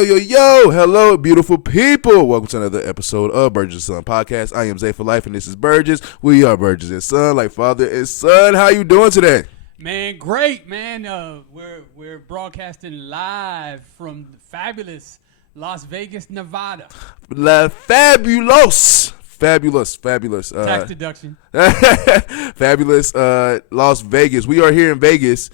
Yo, hello, beautiful people. Welcome to another episode of Burgess&Son Podcast. I am Zay for life, and this is Burgess. We are Burgess&Son, like father and son. How you doing today? Man, great, man. We're broadcasting live from the fabulous Las Vegas, Nevada. Fabulous. Tax deduction. Fabulous Las Vegas. We are here in Vegas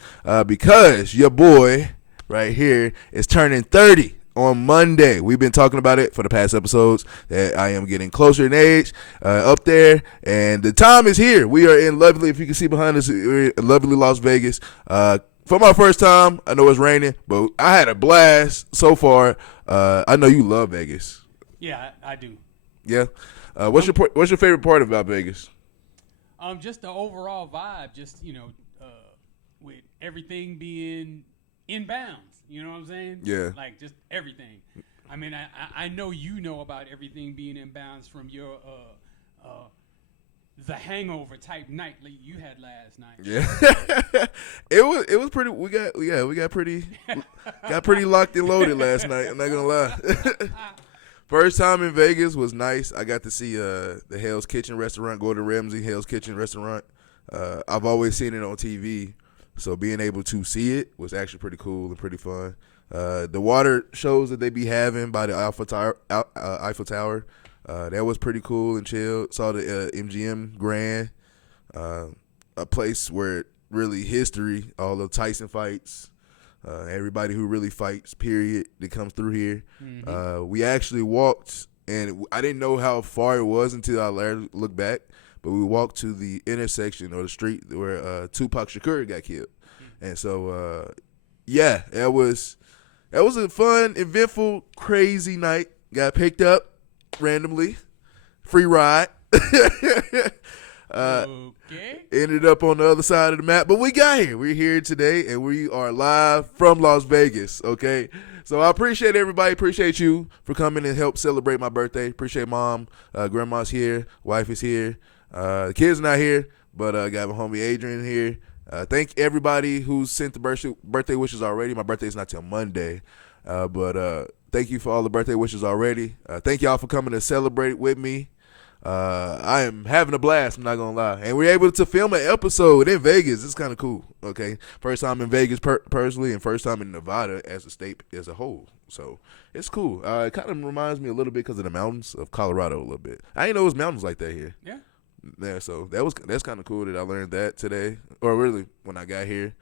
because your boy right here is turning 30 on Monday. We've been talking about it for the past episodes that I am getting closer in age, up there, and the time is here. We are in lovely, if you can see behind us, we're in lovely Las Vegas. For my first time, I know it's raining, but I had a blast so far. I know you love Vegas. Yeah, I do. Yeah. What's your favorite part about Vegas? Just the overall vibe. Just with everything being inbounds. You know what I'm saying? Yeah. Like just everything. I mean, I know you know about everything being inbounds from your the hangover type night you had last night. Yeah. it was pretty. We got pretty locked and loaded last night. I'm not gonna lie. First time in Vegas was nice. I got to see the Hell's Kitchen restaurant, Gordon Ramsay Hell's Kitchen restaurant. I've always seen it on TV, so being able to see it was actually pretty cool and pretty fun. The water shows that they be having by the Eiffel Tower, that was pretty cool and chill. Saw the MGM Grand, a place where really history, all the Tyson fights. Everybody who really fights, period, that comes through here. Mm-hmm. We actually walked, and I didn't know how far it was until I later looked back, but we walked to the intersection or the street where Tupac Shakur got killed. Mm-hmm. And so, that was a fun, eventful, crazy night. Got picked up randomly, free ride. Okay. Ended up on the other side of the map, but we got here. We're here today, and we are live from Las Vegas, okay? So I appreciate everybody. Appreciate you for coming and help celebrate my birthday. Appreciate mom. Grandma's here. Wife is here. The kids are not here, but I got my homie Adrian here. Thank everybody who sent the birthday wishes already. My birthday is not till Monday, but thank you for all the birthday wishes already. Thank y'all for coming to celebrate with me. I am having a blast, I'm not going to lie. And we're able to film an episode in Vegas. It's kind of cool, okay? First time in Vegas personally, and first time in Nevada as a state as a whole. So it's cool. It kind of reminds me a little bit because of the mountains of Colorado a little bit. I didn't know it was mountains like that here. Yeah, so that's kind of cool that I learned that today, or really when I got here.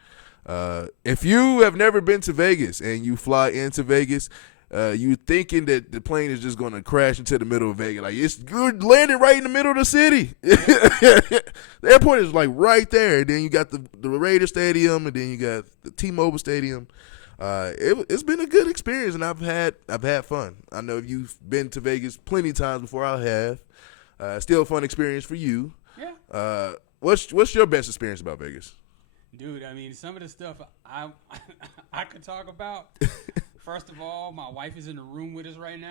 If you have never been to Vegas and you fly into Vegas, you thinking that the plane is just going to crash into the middle of Vegas. Like, it's good landing right in the middle of the city. The airport is like right there. And then you got the Raider Stadium, and then you got the T-Mobile Stadium. It's been a good experience, and I've had fun. I know you've been to Vegas plenty of times before. I have. Still a fun experience for you. Yeah. What's your best experience about Vegas? Dude, I mean, some of the stuff I could talk about. First of all, my wife is in the room with us right now.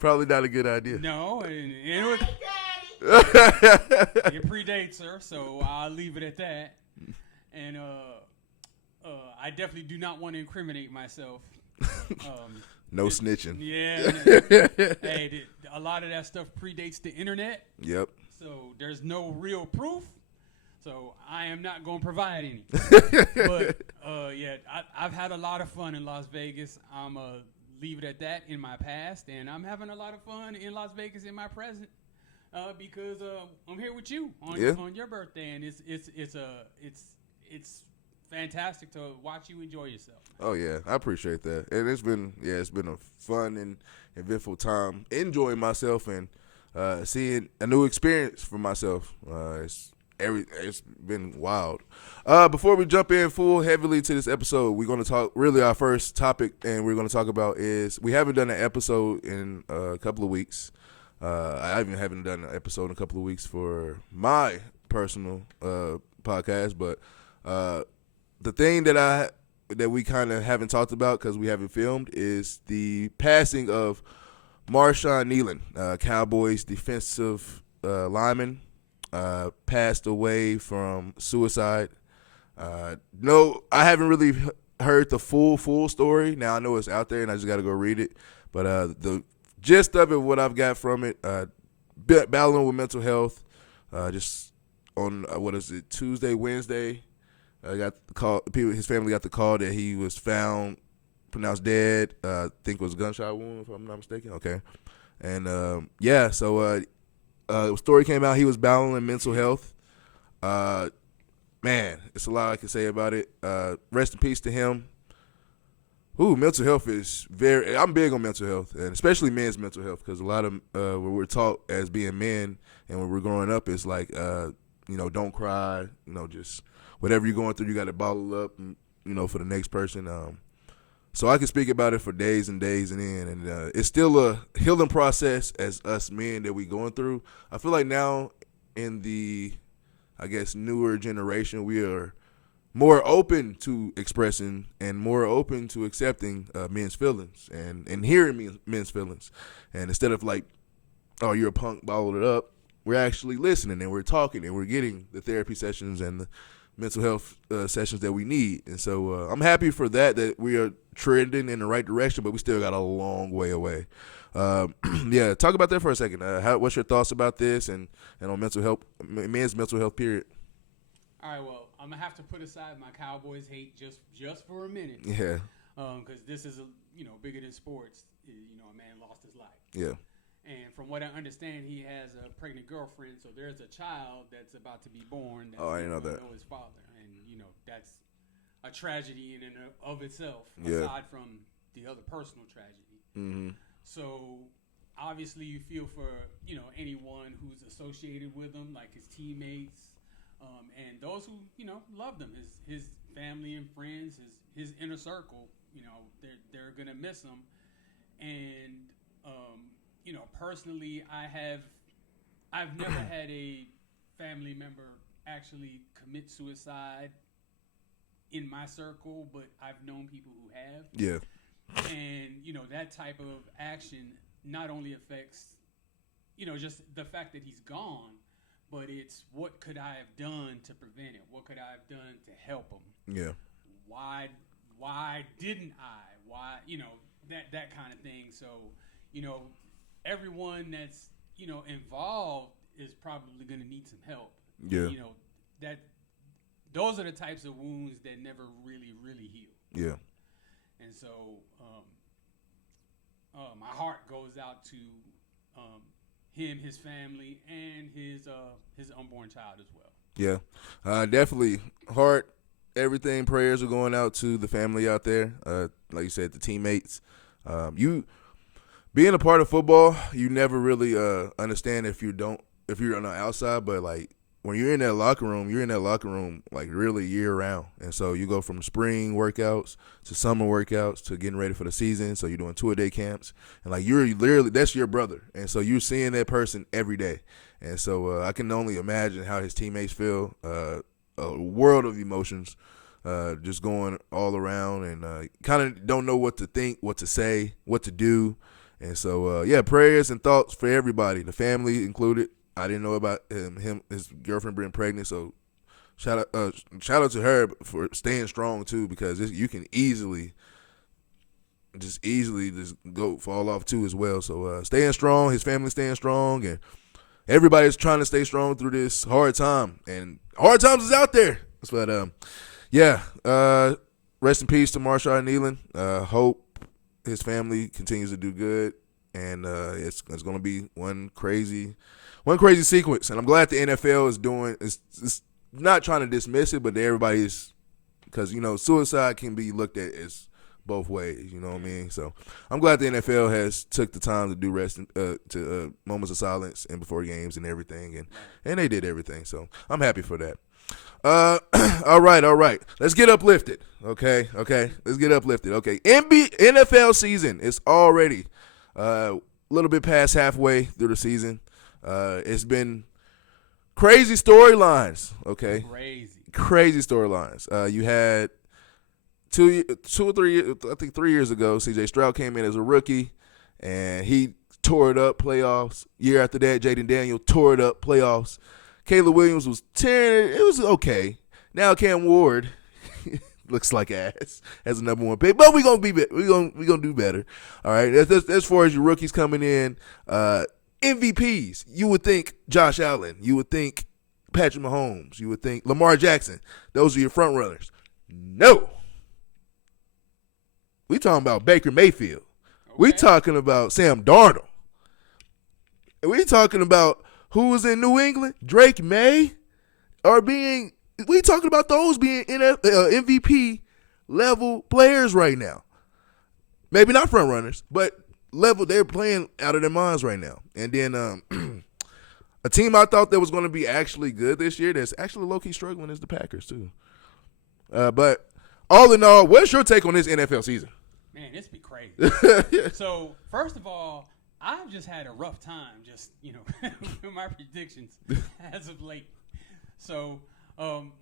Probably not a good idea. No, and it predates her, so I'll leave it at that. And I definitely do not want to incriminate myself. No snitching. Yeah. Hey, a lot of that stuff predates the internet. Yep. So there's no real proof. So I am not going to provide any. But, I've had a lot of fun in Las Vegas. I'm going to leave it at that in my past. And I'm having a lot of fun in Las Vegas in my present because I'm here with you on your birthday. And it's fantastic to watch you enjoy yourself. Oh, yeah. I appreciate that. And it's been a fun and eventful time enjoying myself and seeing a new experience for myself. It's been wild. Before we jump in heavily to this episode, we're going to talk, really our first topic, and we're going to talk about is we haven't done an episode in a couple of weeks. I even haven't done an episode in a couple of weeks for my personal podcast, but the thing that we kind of haven't talked about because we haven't filmed is the passing of Marshawn Kneeland, Cowboys defensive lineman. Passed away from suicide. No, I haven't really heard the full story. Now I know it's out there, and I just got to go read it. But the gist of it, what I've got from it, battling with mental health, just on Tuesday, Wednesday. I got the call. His family got the call that he was found, pronounced dead. I think it was a gunshot wound, if I'm not mistaken. Okay, and so the story came out. He was battling mental health. Man, it's a lot I can say about it. Rest in peace to him. Ooh, mental health is I'm big on mental health, and especially men's mental health, because a lot of what we're taught as being men and when we're growing up is like, don't cry, just whatever you're going through, you got to bottle up, for the next person. So I can speak about it for days and days and it's still a healing process as us men that we going through. I feel like now in the, I guess, newer generation, we are more open to expressing and more open to accepting men's feelings and hearing men's feelings. And instead of like, oh, you're a punk, bottled it up, we're actually listening and we're talking and we're getting the therapy sessions and the mental health sessions that we need. And so I'm happy for that we are trending in the right direction, but we still got a long way away. Talk about that for a second. What's your thoughts about this and on mental health, men's mental health, period? All right, well, I'm going to have to put aside my Cowboys hate just for a minute. Yeah. Because this is, bigger than sports. A man lost his life. Yeah. And from what I understand, he has a pregnant girlfriend, so there's a child that's about to be born. That's I didn't know that. Know his father, and that's a tragedy in and of itself, yeah. aside from the other personal tragedy. Mm-hmm. So obviously, you feel for anyone who's associated with him, like his teammates, and those who loved him, his family and friends, his inner circle. They're gonna miss him, and personally, I've never had a family member actually commit suicide in my circle, but I've known people who have. Yeah. And, that type of action not only affects, just the fact that he's gone, but it's what could I have done to prevent it? What could I have done to help him? Yeah. Why didn't I? Why, that kind of thing. So, everyone that's involved is probably going to need some help. Yeah. Those are the types of wounds that never really heal. Yeah. And so my heart goes out to him, his family, and his unborn child as well. Yeah. Definitely heart. Everything, prayers are going out to the family out there. Like you said, the teammates. You being a part of football, you never really understand if you're on the outside, but like when you're in that locker room like really year round. And so you go from spring workouts to summer workouts to getting ready for the season. So you're doing 2-a-day camps, and like you're literally, that's your brother. And so you're seeing that person every day. And so I can only imagine how his teammates feel. A world of emotions, just going all around, and kind of don't know what to think, what to say, what to do. And so, prayers and thoughts for everybody, the family included. I didn't know about his girlfriend being pregnant, so shout out to her for staying strong too, because you can easily just fall off too as well. So staying strong, his family staying strong, and everybody's trying to stay strong through this hard time. And hard times is out there. But rest in peace to Marshawn Kneeland. Hope his family continues to do good, and it's going to be one crazy sequence. And I'm glad the NFL is not trying to dismiss it, but everybody's, because suicide can be looked at as both ways. You know what I mean? So I'm glad the NFL has took the time to do moments of silence and before games and everything, and they did everything. So I'm happy for that. All right. Let's get uplifted. Okay. Let's get uplifted. Okay. NFL season is already a little bit past halfway through the season. It's been crazy storylines. Okay. Crazy storylines. You had 2 or 3, I think 3 years ago, C.J. Stroud came in as a rookie, and he tore it up playoffs. Year after that, Jaden Daniel tore it up playoffs. Caleb Williams was tearing it. It was okay. Now Cam Ward, looks like ass as a number 1 pick. But we gonna do better. All right. As far as your rookies coming in, MVPs, you would think Josh Allen, you would think Patrick Mahomes, you would think Lamar Jackson. Those are your front runners. No. We talking about Baker Mayfield. Okay. We talking about Sam Darnold. We talking about who was in New England, Drake May, we talking about those being MVP level players right now. Maybe not front runners, but level, they're playing out of their minds right now. And then a team I thought that was going to be actually good this year that's actually low-key struggling is the Packers too. But all in all, what's your take on this NFL season? Man, this be crazy. So, first of all, I've just had a rough time with my predictions as of late. So,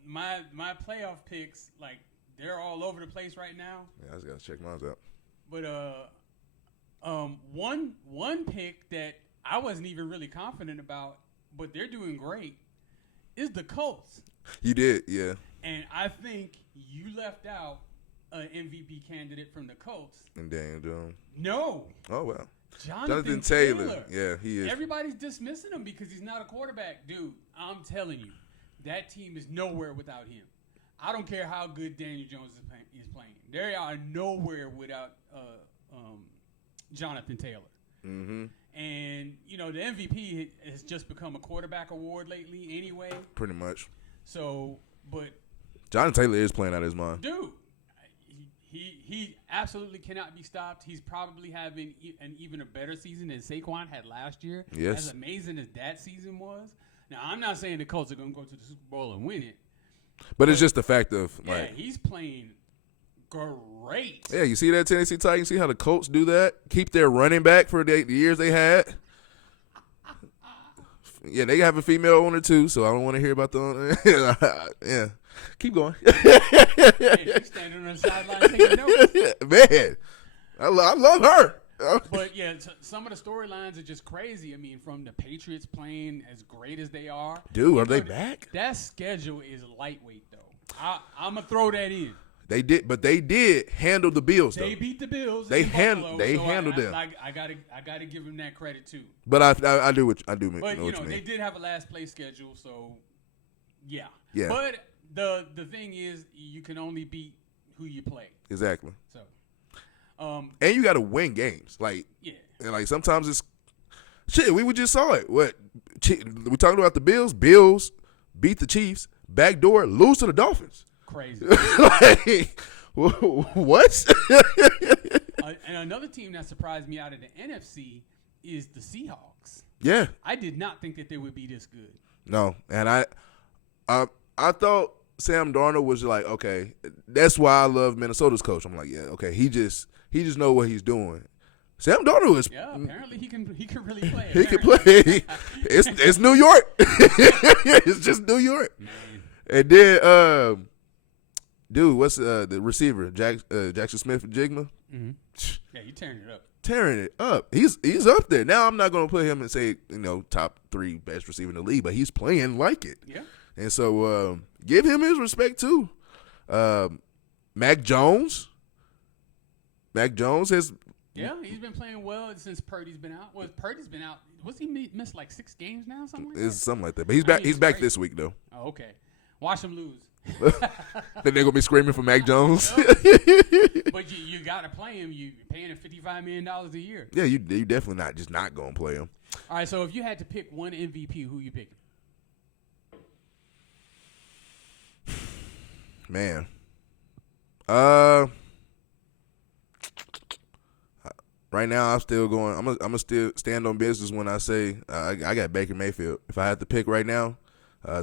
my playoff picks, like, they're all over the place right now. Yeah, I just got to check mine out. But one pick that I wasn't even really confident about, but they're doing great, is the Colts. You did, yeah. And I think you left out an MVP candidate from the Colts. And Daniel Jones. No. Oh, well. Jonathan Taylor. Yeah, he is. Everybody's dismissing him because he's not a quarterback. Dude, I'm telling you, that team is nowhere without him. I don't care how good Daniel Jones is playing. They are nowhere without Jonathan Taylor. Mm-hmm. And, the MVP has just become a quarterback award lately anyway. Pretty much. So, but Jonathan Taylor is playing out of his mind. Dude, he absolutely cannot be stopped. He's probably having an even a better season than Saquon had last year. Yes. As amazing as that season was. Now, I'm not saying the Colts are going to go to the Super Bowl and win it. But it's just the fact of, he's playing great. Yeah, you see that Tennessee Titans? See how the Colts do that? Keep their running back for the years they had. Yeah, they have a female owner too, so I don't want to hear about the owner. Yeah. Keep going. She's standing on the sideline taking notes. Man, I love her. But, yeah, some of the storylines are just crazy. I mean, from the Patriots playing as great as they are. Dude, are they back? That schedule is lightweight, though. I'm going to throw that in. They did handle the Bills, though. They beat the Bills. They handled them. I gotta give them that credit, too. But I do what you mean. But, they did have a last place schedule, so, yeah. Yeah. But the thing is, you can only beat who you play. Exactly. So. And you got to win games. Like, yeah. And like sometimes it's shit. We just saw it. What we talking about the Bills? Bills beat the Chiefs. Backdoor lose to the Dolphins. Crazy. Like, what? And another team that surprised me out of the NFC is the Seahawks. Yeah. I did not think that they would be this good. No, and I thought Sam Darnold was like, okay, that's why I love Minnesota's coach. I'm like, yeah, okay, he just know what he's doing. Sam Darnold is apparently he can really play. He can play. It's New York. It's just New York. Man. And then dude, what's the receiver? Jackson Smith-Njigba? Mm-hmm. Yeah, he's tearing it up. He's up there. Now I'm not gonna put him and say, top 3 best receiver in the league, but he's playing like it. Yeah. And so give him his respect too. Mac Jones. Mac Jones has. Yeah, he's been playing well since Purdy's been out. Well, Purdy's been out. Was he missed like 6 games now? Something like that. It's something like that. But he's back. He's back this week though. Oh, okay. Watch him lose. Then they're gonna be screaming for Mac Jones. But you gotta play him. You're paying him $55 million a year. Yeah, you definitely not gonna play him. All right. So if you had to pick one MVP, who you picking? Man. Right now I'm still going. I'm gonna still stand on business when I say I got Baker Mayfield. If I had to pick right now,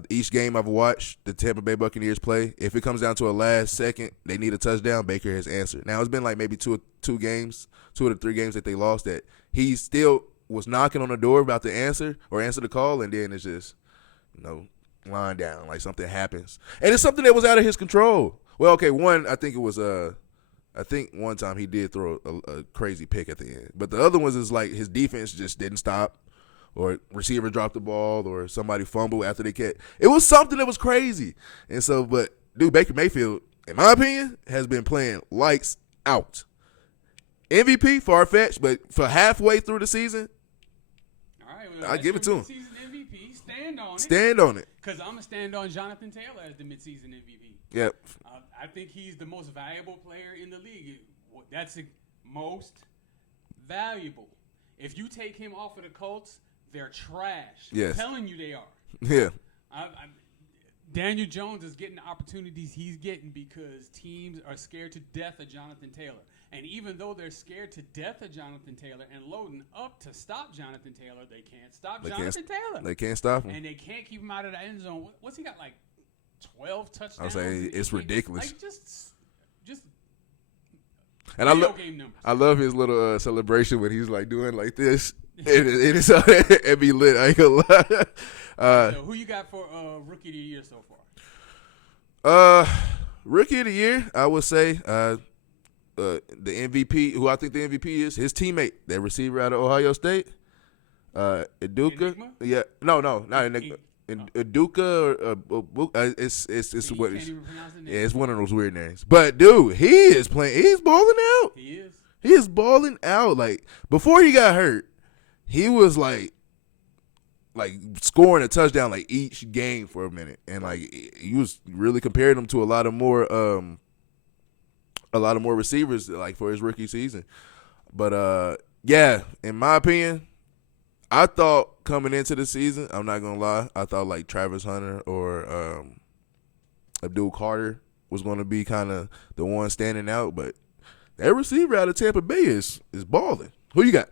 each game I've watched the Tampa Bay Buccaneers play, if it comes down to a last second, they need a touchdown, Baker has answered. Now it's been like maybe two of the 3 games that they lost that he still was knocking on the door about to answer the call, and then it's just line down like something happens, and it's something that was out of his control. Well, okay, I think one time he did throw a crazy pick at the end. But the other ones is like his defense just didn't stop, or receiver dropped the ball, or somebody fumbled after they catch. It was something that was crazy. And so, but dude, Baker Mayfield, in my opinion, has been playing lights out. MVP, far-fetched, but for halfway through the season, all right, well, I give it to him. Season MVP, stand on it. Stand on it. Because I'm going to stand on Jonathan Taylor as the midseason MVP. Yep. I think he's the most valuable player in the league. That's the most valuable. If you take him off of the Colts, they're trash. Yes. I'm telling you they are. Yeah. Daniel Jones is getting the opportunities he's getting because teams are scared to death of Jonathan Taylor. And even though they're scared to death of Jonathan Taylor and loading up to stop Jonathan Taylor, they can't stop Jonathan Taylor. They can't stop him. And they can't keep him out of the end zone. What's he got, like 12 touchdowns? I was saying, it's ridiculous. Like, just and I love his little celebration when he's like doing like this. It be lit. I ain't gonna lie. So who you got for rookie of the year so far? Rookie of the year, I would say the MVP, who I think the MVP is, his teammate, that receiver out of Ohio State, Eduka. Enigma? Yeah, no, not Enigma. Eduka or it's So what you it's, can't even pronounce the name? yeah, it's one of those weird names. But dude, he is playing. He's balling out. He is balling out. Like before he got hurt, he was like scoring a touchdown like each game for a minute, and like he was really comparing him to a lot of more receivers like for his rookie season. But yeah, in my opinion, I thought coming into the season, I'm not gonna lie, I thought like Travis Hunter or Abdul Carter was gonna be kind of the one standing out, but that receiver out of Tampa Bay is balling. Who you got?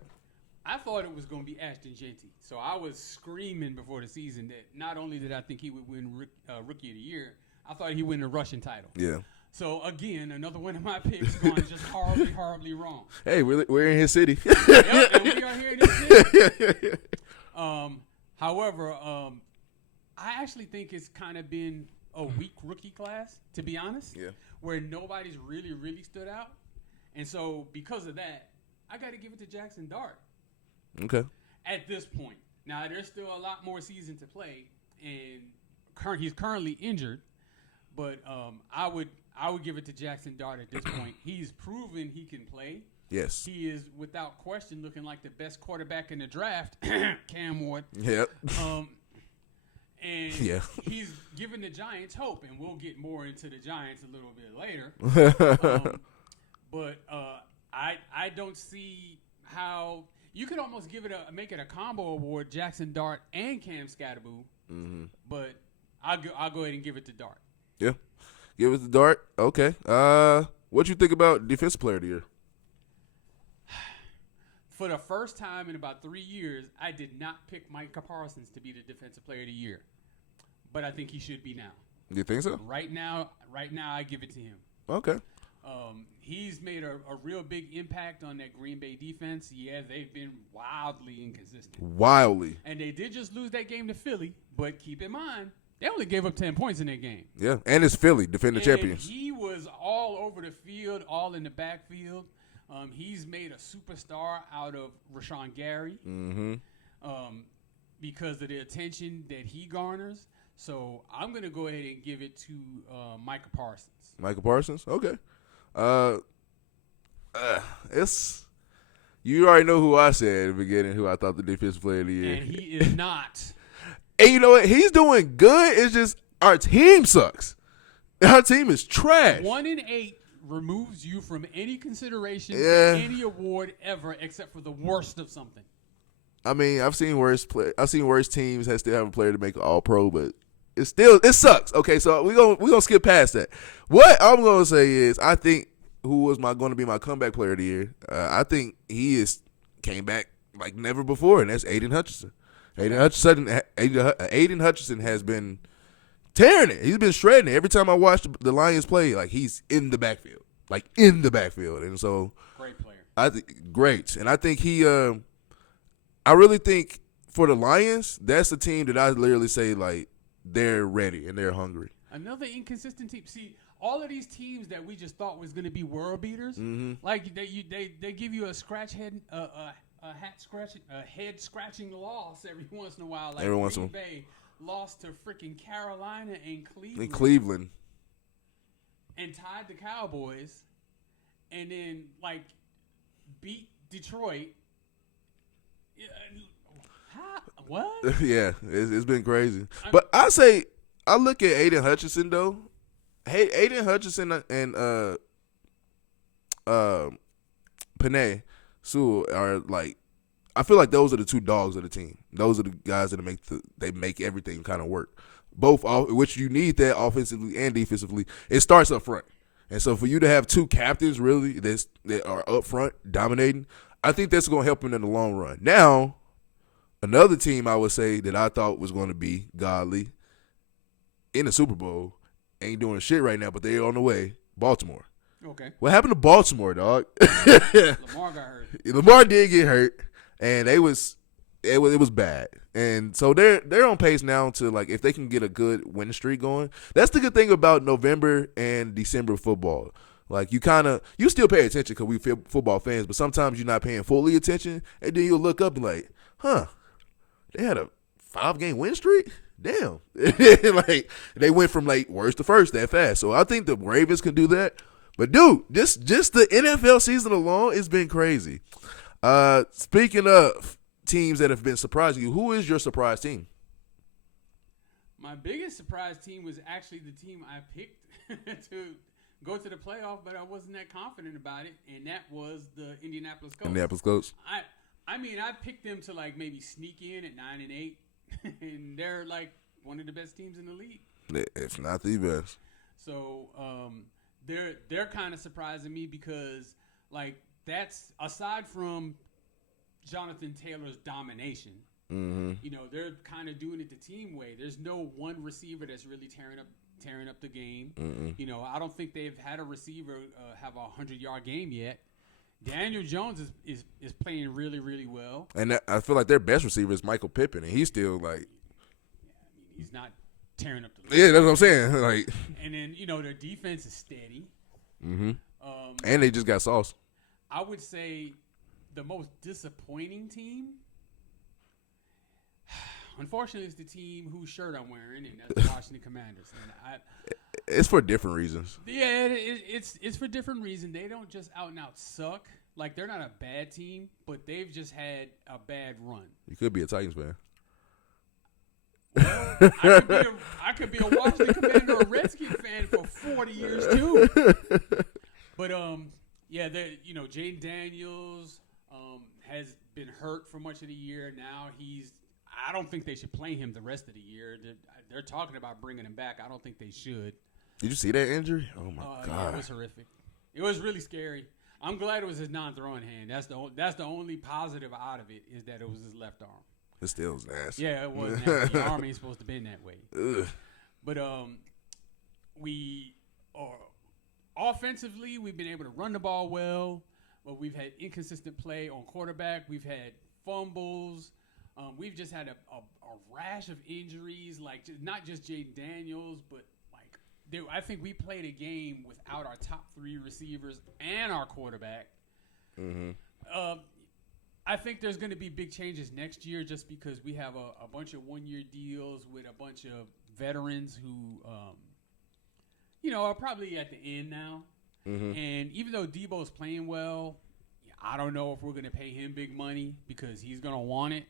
I thought it was going to be Ashton Genty. So I was screaming before the season that not only did I think he would win Rookie of the Year, I thought he'd win the Russian title. Yeah. So, again, another one of my picks gone just horribly, horribly wrong. Hey, we're in his city. Yep, and we are here in this city. However, I actually think it's kind of been a weak rookie class, to be honest, where nobody's really, really stood out. And so, because of that, I got to give it to Jackson Dart. Okay. At this point. Now, there's still a lot more season to play, and he's currently injured, but I would give it to Jackson Dart at this point. He's proven he can play. Yes. He is, without question, looking like the best quarterback in the draft, Cam Ward. Yep. And he's given the Giants hope, and we'll get more into the Giants a little bit later. But I don't see how you could almost make it a combo award, Jackson Dart and Cam Scatterboo. Mm-hmm. But I'll go ahead and give it to Dart. Yeah, give it to Dart. Okay. What you think about Defensive Player of the Year? For the first time in about 3 years, I did not pick Micah Parsons to be the Defensive Player of the Year, but I think he should be now. You think so? Right now, I give it to him. Okay. He's made a real big impact on that Green Bay defense. Yeah, they've been wildly inconsistent. Wildly. And they did just lose that game to Philly, but keep in mind, they only gave up 10 points in that game. Yeah, and it's Philly, defending champions. He was all over the field, all in the backfield. He's made a superstar out of Rashawn Gary because of the attention that he garners. So I'm going to go ahead and give it to Micah Parsons. Micah Parsons? Okay. It's you already know who I said at the beginning, who I thought the Defensive Player of the Year. And he is not. And you know what? He's doing good. It's just our team sucks. Our team is trash. 1-8 removes you from any consideration for any award ever, except for the worst of something. I mean, I've seen worse teams that still have a player to make All Pro, but it sucks. Okay, so we gonna skip past that. What I'm gonna say is, I think who was going to be my comeback player of the year. I think he came back like never before, and that's Aiden Hutchinson. Aiden Hutchinson has been tearing it. He's been shredding it. Every time I watch the Lions play, like he's in the backfield, and so great player. Great, and I think I really think for the Lions, that's the team that I literally say like they're ready and they're hungry. Another inconsistent team. See, all of these teams that we just thought was going to be world beaters, like they give you a head scratching loss every once in a while. Like Green Bay lost to freaking Carolina and Cleveland. and tied the Cowboys, and then like beat Detroit. How? What? Yeah, it's been crazy. But I look at Aiden Hutchinson though. Hey, Aiden Hutchinson and Panay Sewell are like, I feel like those are the two dogs of the team. Those are the guys that make everything kind of work. Both, which you need that offensively and defensively. It starts up front, and so for you to have two captains really that are up front dominating, I think that's going to help him in the long run. Now, another team I would say that I thought was going to be godly in the Super Bowl ain't doing shit right now, but they're on the way. Baltimore. Okay. What happened to Baltimore, dog? Lamar got hurt. Lamar did get hurt, and it was bad. And so they're on pace now to, like, if they can get a good winning streak going. That's the good thing about November and December football. Like, you still pay attention because we football fans, but sometimes you're not paying fully attention, and then you'll look up and like, they had a 5-game win streak? Damn. Like, they went from, like, worst to first that fast. So I think the Ravens can do that. But, dude, just the NFL season alone has been crazy. Speaking of teams that have been surprising you, who is your surprise team? My biggest surprise team was actually the team I picked to go to the playoff, but I wasn't that confident about it, and that was the Indianapolis Colts. Indianapolis Colts. I mean, I picked them to, like, maybe sneak in at 9-8, and they're, like, one of the best teams in the league. If not the best. So they're kind of surprising me because, like, that's aside from Jonathan Taylor's domination. Mm-hmm. You know, they're kind of doing it the team way. There's no one receiver that's really tearing up the game. Mm-mm. You know, I don't think they've had a receiver have a 100-yard game yet. Daniel Jones is playing really, really well. And I feel like their best receiver is Michael Pippen, and he's still like, I mean, he's not tearing up the league. Yeah, that's what I'm saying. Like, and then, you know, their defense is steady. Mm-hmm. And they just got sauce. I would say the most disappointing team, unfortunately, is the team whose shirt I'm wearing, and that's the Washington Commanders. And it's for different reasons. Yeah, it's for different reasons. They don't just out and out suck. Like, they're not a bad team, but they've just had a bad run. You could be a Titans fan. Well, I could be a Washington Commander or Redskins fan for 40 years too. But yeah, Jaden Daniels has been hurt for much of the year. Now I don't think they should play him the rest of the year. They're talking about bringing him back. I don't think they should. Did you see that injury? Oh my God! Yeah, it was horrific. It was really scary. I'm glad it was his non-throwing hand. That's the only positive out of it is that it was his left arm. It still was nasty. Yeah, it was nasty. Your arm ain't supposed to bend that way. Ugh. But we are offensively, we've been able to run the ball well, but we've had inconsistent play on quarterback. We've had fumbles. We've just had a rash of injuries, like not just Jaden Daniels, but like I think we played a game without our top 3 receivers and our quarterback. Mm-hmm. I think there's going to be big changes next year just because we have a bunch of one-year deals with a bunch of veterans who, are probably at the end now. Mm-hmm. And even though Debo's playing well, I don't know if we're going to pay him big money because he's going to want it.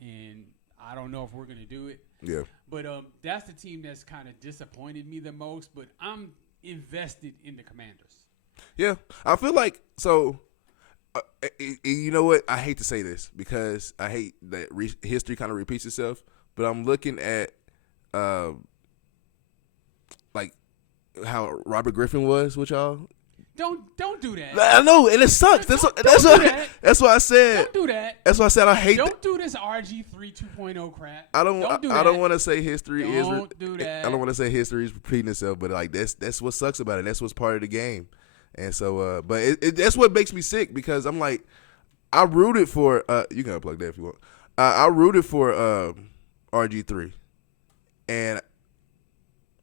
And I don't know if we're going to do it. Yeah. But that's the team that's kind of disappointed me the most. But I'm invested in the Commanders. Yeah. I feel like so – you know what? I hate to say this because I hate that history kind of repeats itself. But I'm looking at like how Robert Griffin was with y'all. Don't do that. I know, and it sucks. That's what I said. Don't do that. That's why I said I hate. Don't do this RG3 2.0 crap. I don't want to say history is. Don't do that. I don't want to say history is repeating itself, but like that's what sucks about it. That's what's part of the game. And so, but that's what makes me sick because I'm like, I rooted for. You can unplug that if you want. I rooted for RG3, and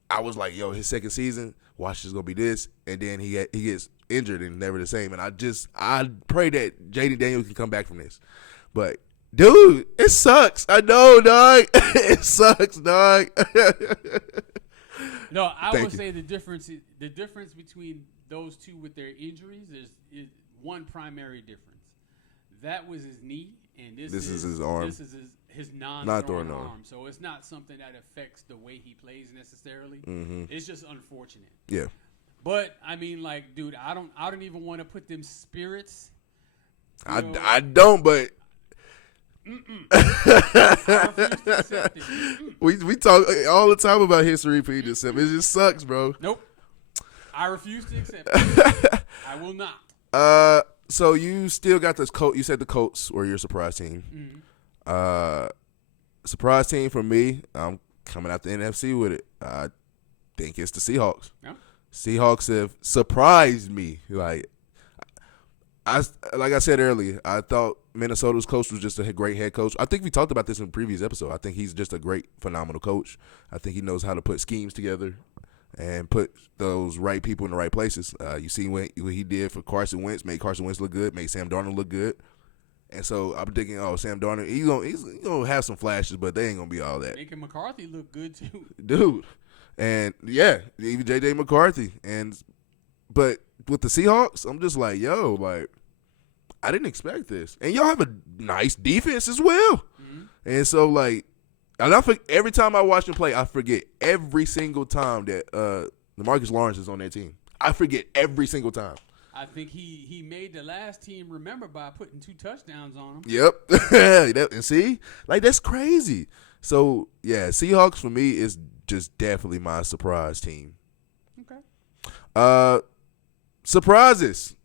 I was like, yo, his second season, Washington's gonna be this, and then he gets injured and never the same. And I pray that Jaden Daniels can come back from this, but dude, it sucks. I know, dog. It sucks, dog. No, I Thank would you. say the difference between those two with their injuries is one primary difference. That was his knee, and this is his arm. This is his non-throwing arm. arm. So it's not something that affects the way he plays necessarily. Mm-hmm. It's just unfortunate. Yeah. But I mean, like, dude, I don't even want to put them spirits. I don't, but I refuse to accept it. we talk all the time about history repeating itself. It just sucks, bro. Nope. I refuse to accept it. I will not. So you still got this Colts. You said the Colts were your surprise team. Mm-hmm. Surprise team for me. I'm coming out the NFC with it. I think it's the Seahawks. Yeah. Seahawks have surprised me. Like I said earlier, I thought Minnesota's coach was just a great head coach. I think we talked about this in a previous episode. I think he's just a great, phenomenal coach. I think he knows how to put schemes together and put those right people in the right places. You see what he did for Carson Wentz, made Carson Wentz look good, made Sam Darnold look good. And so I'm thinking, Sam Darnold, he's gonna have some flashes, but they ain't gonna be all that. Making McCarthy look good too, dude. And yeah, even JJ McCarthy. But with the Seahawks, I'm just like, I didn't expect this. And y'all have a nice defense as well. Mm-hmm. And so every time I watch them play, I forget every single time that Marcus Lawrence is on that team. I forget every single time. I think he made the last team remember by putting 2 touchdowns on them. Yep. And see? That's crazy. So, yeah, Seahawks for me is just definitely my surprise team. Okay. Surprises.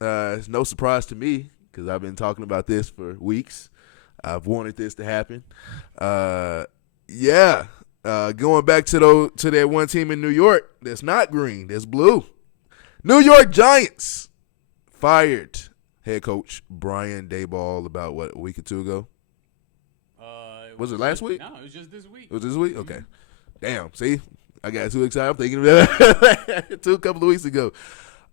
It's no surprise to me because I've been talking about this for weeks. I've wanted this to happen. Going back to that one team in New York that's not green, that's blue. New York Giants fired head coach Brian Daboll about, a week or two ago? Was it last week? No, it was just this week. It was this week? Okay. Damn, see? I got too excited. I'm thinking about it a couple of weeks ago.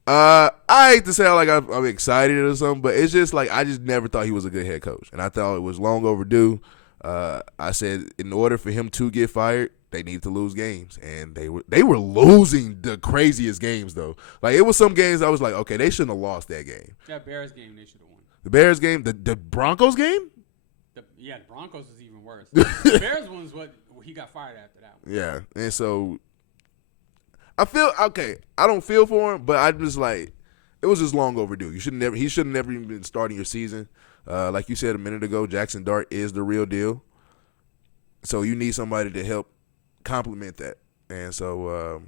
I hate to sound like I'm excited or something, but it's just I just never thought he was a good head coach. And I thought it was long overdue. I said in order for him to get fired, they needed to lose games. And they were losing the craziest games, though. It was some games I was like, okay, they shouldn't have lost that game. That Bears game, they should have won. The Bears game? The Broncos game? The Broncos is even worse. The Bears one is what he got fired after that one. Yeah, and so I feel okay. I don't feel for him, but I just it was just long overdue. He should never even been starting your season. Like you said a minute ago, Jackson Dart is the real deal. So you need somebody to help complement that. And so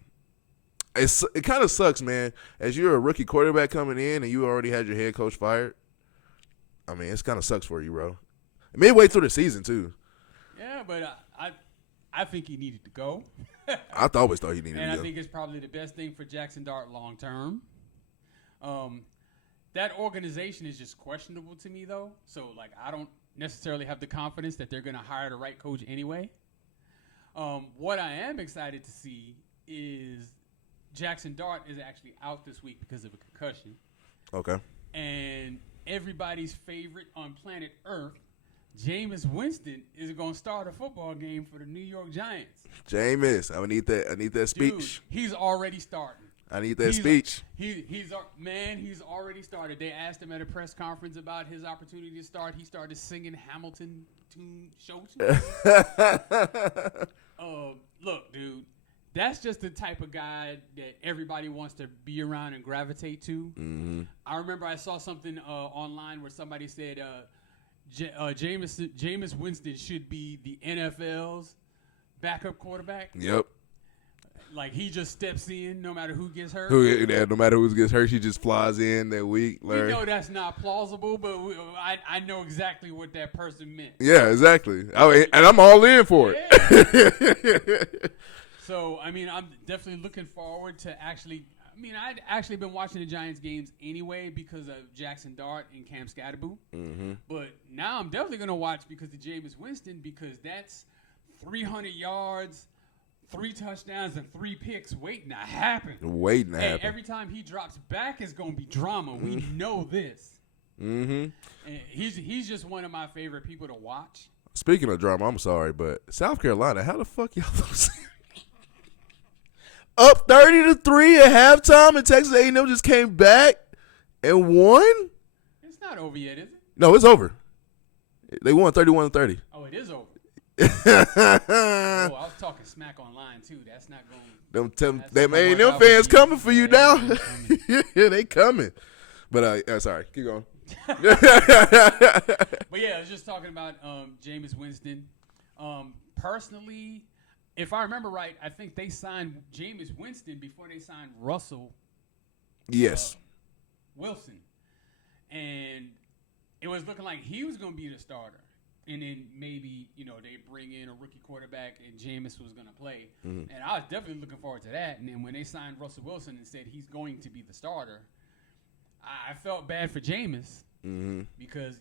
it kind of sucks, man. As you're a rookie quarterback coming in and you already had your head coach fired. I mean, it kind of sucks for you, bro. Midway through the season too. Yeah, but I think he needed to go. I always thought he needed to go. And I think it's probably the best thing for Jackson Dart long term. That organization is just questionable to me, though. So, I don't necessarily have the confidence that they're going to hire the right coach anyway. What I am excited to see is Jackson Dart is actually out this week because of a concussion. Okay. And everybody's favorite on planet Earth, Jameis Winston, is going to start a football game for the New York Giants. Jameis, I need that speech. Dude, he's already starting. I need that speech. He's already started. They asked him at a press conference about his opportunity to start. He started singing Hamilton tune shows. Look, dude, that's just the type of guy that everybody wants to be around and gravitate to. Mm-hmm. I remember I saw something online where somebody said Jameis Winston should be the NFL's backup quarterback. Yep. He just steps in no matter who gets hurt. No matter who gets hurt, she just flies in that week. We know that's not plausible, but I know exactly what that person meant. Yeah, exactly. And I'm all in for it. So, I'm definitely looking forward to I'd actually been watching the Giants games anyway because of Jackson Dart and Cam Scatterboo. Mm-hmm. But now I'm definitely going to watch because of Jameis Winston because that's 300 yards, 3 touchdowns, and 3 picks waiting to happen. And every time he drops back, it's going to be drama. Mm-hmm. We know this. Mm-hmm. And he's just one of my favorite people to watch. Speaking of drama, I'm sorry, but South Carolina, how the fuck y'all lose? up 30-3 at halftime, and Texas A&M just came back and won. It's not over yet, is it? No, it's over. They won 31-30. Oh, it is over. I was talking smack online too. That's not going. Them A&M fans coming for you now. Yeah, they coming. But sorry, keep going. But yeah, I was just talking about Jameis Winston. Personally, if I remember right, I think they signed Jameis Winston before they signed Russell. Yes. Wilson, and it was looking like he was going to be the starter. And then maybe, they bring in a rookie quarterback and Jameis was going to play. Mm-hmm. And I was definitely looking forward to that. And then when they signed Russell Wilson and said he's going to be the starter, I felt bad for Jameis because,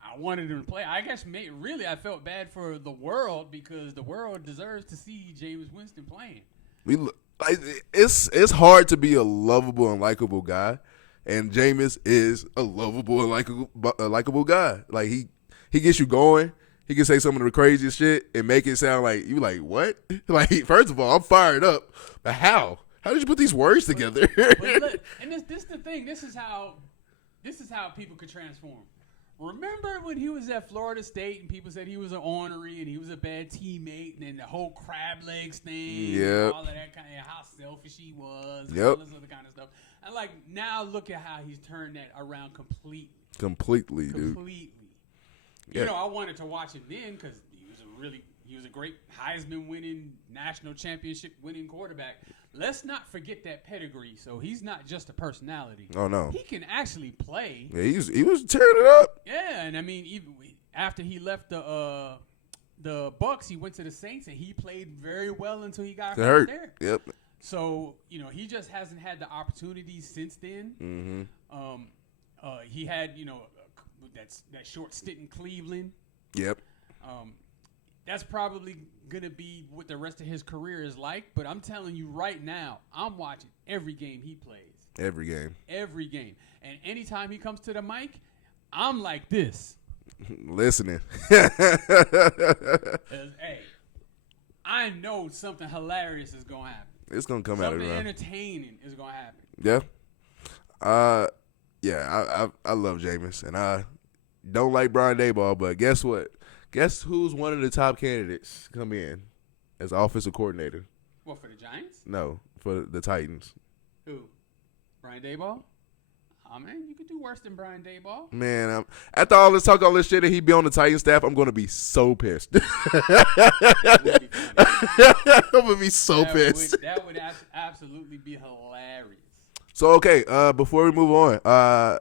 I wanted him to play. I guess really I felt bad for the world because the world deserves to see Jameis Winston playing. It's hard to be a lovable and likable guy. And Jameis is a lovable and likable guy. Like, he gets you going. He can say some of the craziest shit and make it sound like you like, what? Like, first of all, I'm fired up. But how? How did you put these words together? But look, and this is the thing. This is how people could transform. Remember when he was at Florida State and people said he was an ornery and he was a bad teammate and then the whole crab legs thing and all of that kind of how selfish he was and all this other kind of stuff. And like now look at how he's turned that around completely. Completely, dude. Yeah. I wanted to watch him then because he was a great Heisman winning, national championship winning quarterback. Let's not forget that pedigree. So he's not just a personality. Oh no, he can actually play. Yeah, he was tearing it up. Yeah, and I mean, even after he left the Bucs, he went to the Saints and he played very well until he got hurt there. Yep. So he just hasn't had the opportunities since then. Mm-hmm. He had that short stint in Cleveland. Yep. That's probably going to be what the rest of his career is like. But I'm telling you right now, I'm watching every game he plays. Every game. And anytime he comes to the mic, I'm like this. Listening. Hey, I know something hilarious is going to happen. It's going to come out of it. Something entertaining is going to happen. Yeah. Yeah, I love Jameis, and I don't like Brian Daboll, but guess what? Guess who's one of the top candidates come in as offensive coordinator? What, for the Giants? No, for the Titans. Who? Brian Daboll? Oh, man, you could do worse than Brian Daboll. Man, after all this talk, all this shit, and he be on the Titans staff, I'm going to be so pissed. I'm going to be so pissed. That would absolutely be hilarious. So, okay, before we move on,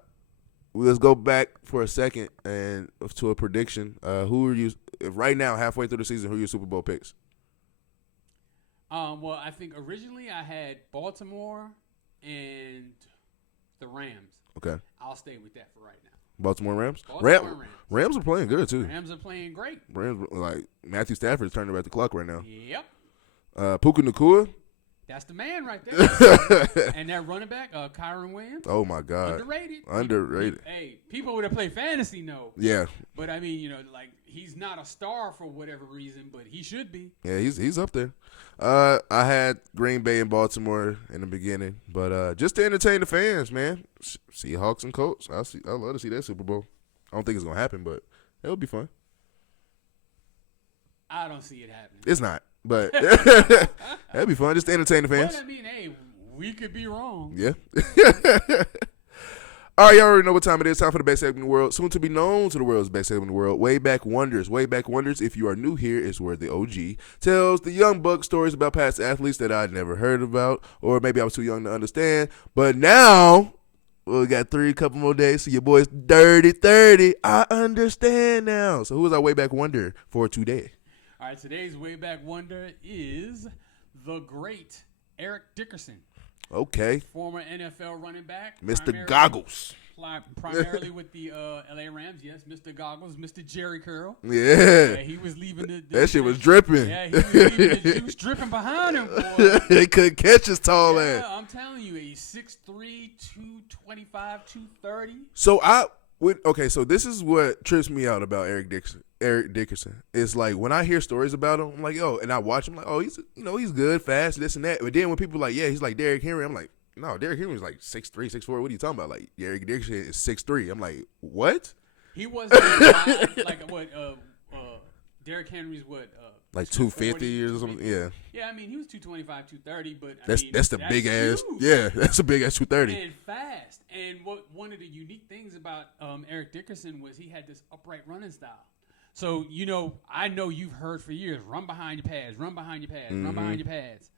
let's go back for a second and to a prediction. Who are you right now, halfway through the season? Who are your Super Bowl picks? Well, I think originally I had Baltimore and the Rams. Okay, I'll stay with that for right now. Baltimore Rams. Rams are playing good too. Rams are playing great. Rams like Matthew Stafford's turning back the clock right now. Yep. Puka Nacua. That's the man right there. And that running back, Kyron Williams. Oh, my God. Underrated. Hey, people would have played fantasy, no. Yeah. But, I mean, he's not a star for whatever reason, but he should be. Yeah, he's up there. I had Green Bay and Baltimore in the beginning, but just to entertain the fans, man. Seahawks and Colts. I'd love to see that Super Bowl. I don't think it's going to happen, but it would be fun. I don't see it happening. It's not. But that'd be fun, just to entertain the fans. But I mean, hey, we could be wrong. Yeah. All right, y'all already know what time it is. Time for the best segment in the world, soon to be known to the world's best segment in the world. Way Back Wonders. Way Back Wonders, if you are new here, is where the OG tells the young buck stories about past athletes that I'd never heard about, or maybe I was too young to understand. But now, we got couple more days, so your boy's dirty 30. I understand now. So who is our Way Back Wonder for today? All right, today's Way Back Wonder is the great Eric Dickerson. Okay. Former NFL running back. Mr. Goggles. Primarily with the L.A. Rams, yes. Mr. Goggles, Mr. Jerry Curl. Yeah. He was leaving that shit was dripping. Yeah, he was dripping behind him, boy. They couldn't catch his tall ass. Yeah, I'm telling you, he's 6'3", 225, 230. So Okay, so this is what trips me out about Eric Dickerson. Eric Dickerson. It's like when I hear stories about him, I'm like, yo, and I watch him, like, oh, he's good, fast, this and that. But then when people are like, yeah, he's like Derrick Henry, I'm like, no, Derrick Henry's like 6'3", 6'4". What are you talking about? Like, Eric Dickerson is 6'3". I'm like, what? He wasn't like what? Derrick Henry's what? Like 250 or something. Yeah. Yeah, I mean he was 225, 230, but that's the big ass. Huge. Yeah, that's a big ass 230. And fast. And one of the unique things about Eric Dickerson was he had this upright running style. So I know you've heard for years, run behind your pads, run behind your pads, run behind your pads.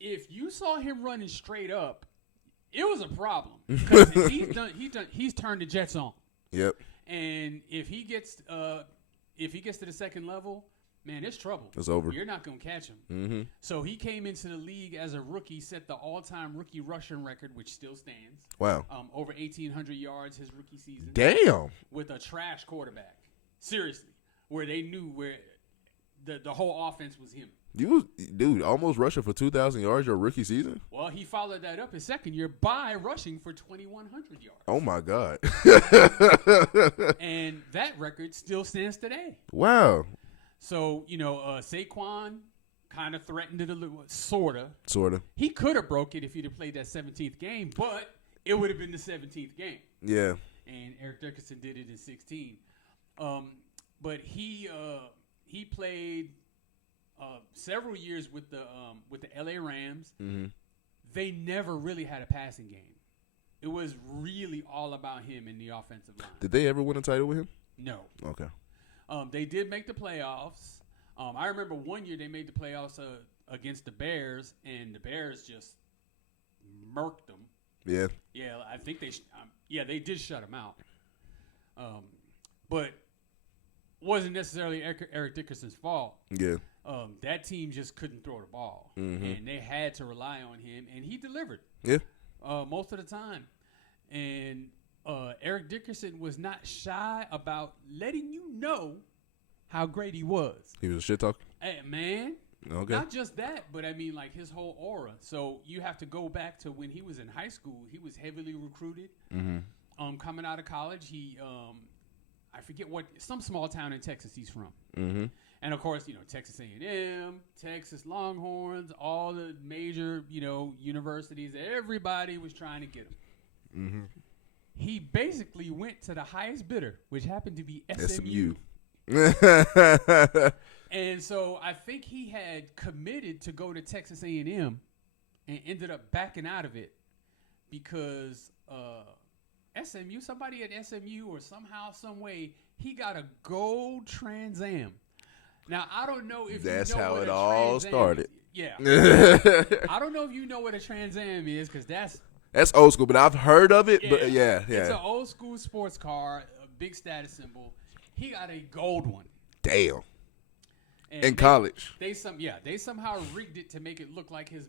If you saw him running straight up, it was a problem because he's turned the Jets on. Yep. And if he gets to the second level, man, it's trouble. It's over. You're not going to catch him. Mm-hmm. So he came into the league as a rookie, set the all-time rookie rushing record, which still stands. Wow. Over 1,800 yards his rookie season. Damn. With a trash quarterback. Seriously. Where they knew where the whole offense was him. Dude, almost rushing for 2,000 yards your rookie season? Well, he followed that up his second year by rushing for 2,100 yards. Oh, my God. And that record still stands today. Wow. So, Saquon kind of threatened it a little, sort of. Sort of. He could have broke it if he'd have played that 17th game, but it would have been the 17th game. Yeah. And Eric Dickerson did it in 16. But he played several years with the LA Rams. Mm-hmm. They never really had a passing game. It was really all about him in the offensive line. Did they ever win a title with him? No. Okay. They did make the playoffs. I remember one year they made the playoffs against the Bears, and the Bears just murked them. Yeah. Yeah, I think they did shut him out. But wasn't necessarily Eric Dickerson's fault. Yeah. That team just couldn't throw the ball, and they had to rely on him, and he delivered. Yeah. Most of the time, and Eric Dickerson was not shy about letting you know how great he was. He was a shit talker? Hey, man. Okay. Not just that, but I mean, like his whole aura. So you have to go back to when he was in high school. He was heavily recruited. Mm-hmm. Coming out of college, he I forget some small town in Texas he's from. Mm-hmm. And of course, Texas A&M, Texas Longhorns, all the major, universities. Everybody was trying to get him. Mm-hmm. He basically went to the highest bidder, which happened to be SMU. And so I think he had committed to go to Texas A&M and ended up backing out of it because somebody at SMU or somehow, some way, he got a gold Trans Am. Now, I don't know if that's you know how what it a all Trans Am started. is. Yeah. I don't know if you know what a Trans Am is because that's old school, but I've heard of it. But yeah. It's an old school sports car, a big status symbol. He got a gold one. Damn. And in college. They somehow rigged it to make it look like his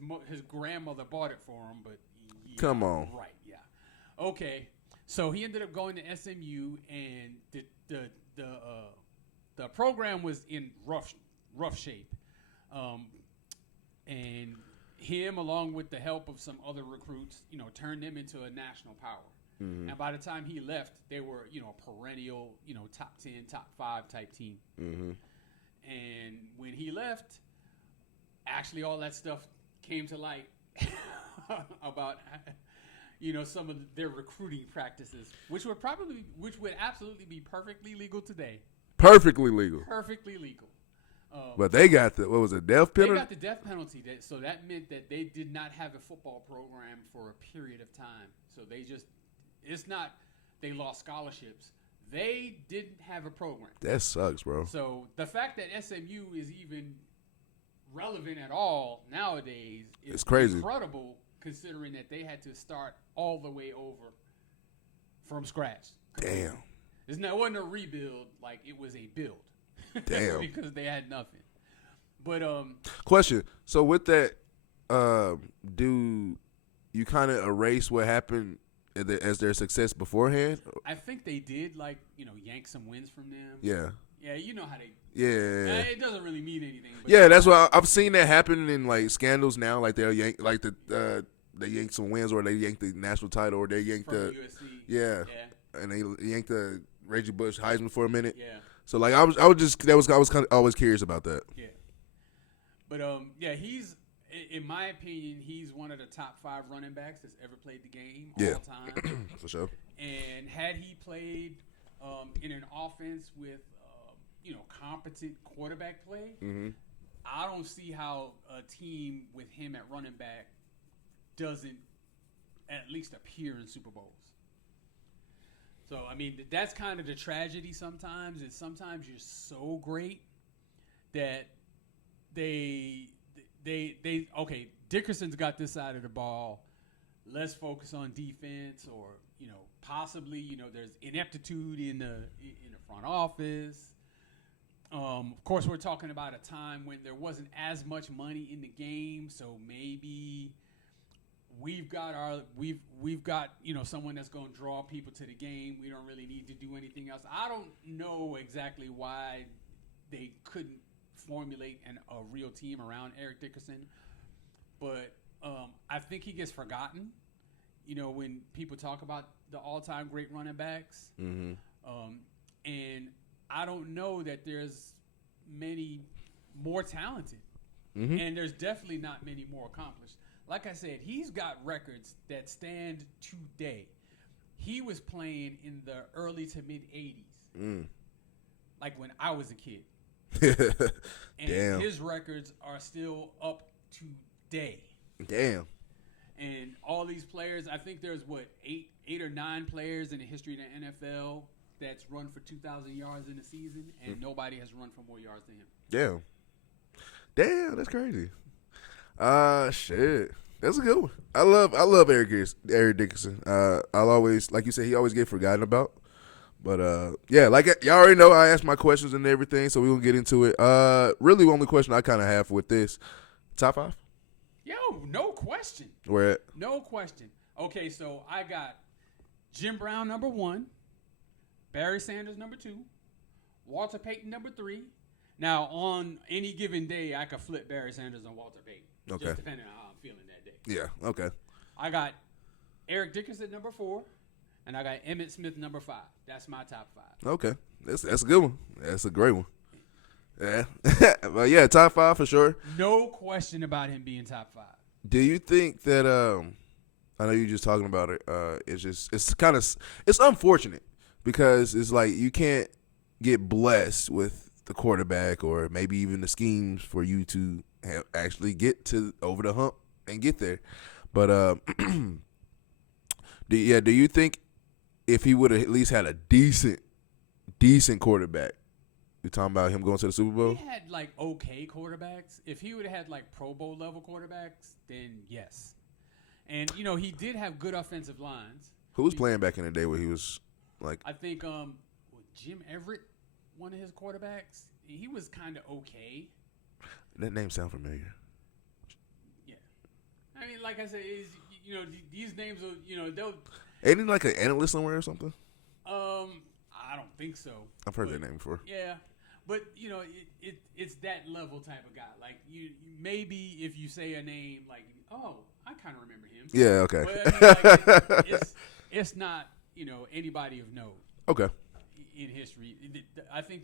grandmother bought it for him, but yeah, come on. Right, yeah. Okay. So he ended up going to SMU, and the program was in rough shape. And him, along with the help of some other recruits, turned them into a national power. Mm-hmm. And by the time he left, they were, a perennial, top 10, top 5 type team. Mm-hmm. And when he left, actually all that stuff came to light about, some of their recruiting practices, which would absolutely be perfectly legal today. Perfectly legal. Perfectly legal. But they got the, what was it, death penalty? They got the death penalty. So that meant that they did not have a football program for a period of time. So it's not they lost scholarships. They didn't have a program. That sucks, bro. So the fact that SMU is even relevant at all nowadays is it's crazy. Incredible, considering that they had to start all the way over from scratch. Damn. It wasn't a rebuild, like it was a build. Damn. Because they had nothing. But question. So with that, do you kind of erase what happened as their success beforehand? I think they did, yank some wins from them. Yeah. Yeah, you know how they. Yeah. It doesn't really mean anything. But yeah, that's why I've seen that happen in scandals now. Like they'll yank they yank some wins, or they yank the national title, or they yank from the USC. Yeah. and they yanked the Reggie Bush Heisman for a minute. Yeah. So like I was kind of always curious about that. Yeah. But he's in my opinion, he's one of the top 5 running backs that's ever played the game all time. For sure. And had he played in an offense with competent quarterback play, I don't see how a team with him at running back doesn't at least appear in Super Bowls. So I mean, that's kind of the tragedy sometimes. Is sometimes you're so great that they Dickerson's got this side of the ball. Let's focus on defense, or possibly there's ineptitude in the front office. Of course, we're talking about a time when there wasn't as much money in the game, so maybe we've got someone that's going to draw people to the game. We don't really need to do anything else. I don't know exactly why they couldn't formulate a real team around Eric Dickerson, but I think he gets forgotten. When people talk about the all-time great running backs, and I don't know that there's many more talented, and there's definitely not many more accomplished. Like I said, he's got records that stand today. He was playing in the early to mid 80s, like when I was a kid. And Damn. His records are still up today. Damn. And all these players, I think there's eight or nine players in the history of the NFL that's run for 2,000 yards in a season, and nobody has run for more yards than him. Damn, that's crazy. Shit. That's a good one. I love Eric Dickerson. I'll always, like you said, he always get forgotten about. But like y'all already know, I asked my questions and everything, so we're gonna get into it. Really, the only question I kind of have with this, top 5? Yo, no question. Where at? No question. Okay, so I got Jim Brown number 1, Barry Sanders number 2, Walter Payton number 3. Now, on any given day, I could flip Barry Sanders and Walter Payton. Okay. Just depending on how I'm feeling that day. Yeah. Okay. I got Eric Dickerson number 4, and I got Emmitt Smith number 5. That's my top 5. Okay. That's a good one. That's a great one. Yeah. But yeah, top 5 for sure. No question about him being top 5. Do you think that I know you're just talking about it. It's unfortunate because it's like you can't get blessed with the quarterback or maybe even the schemes for you to actually get to over the hump and get there. But do you think if he would have at least had a decent quarterback, you're talking about him going to the Super Bowl? He had okay quarterbacks. If he would have had Mm-hmm. Pro Bowl level quarterbacks, then yes. And he did have good offensive lines. Who was playing back in the day where he was like? I think Jim Everett, one of his quarterbacks, he was kind of okay. That name sound familiar. Yeah, I mean, like I said, these names will they'll. Ain't he like an analyst somewhere or something? I don't think so. I've heard that name before. Yeah, but it's that level type of guy. Like you maybe if you say a name like, oh, I kind of remember him. Yeah. Okay. But, I mean, it's not anybody of note. Okay. In history, I think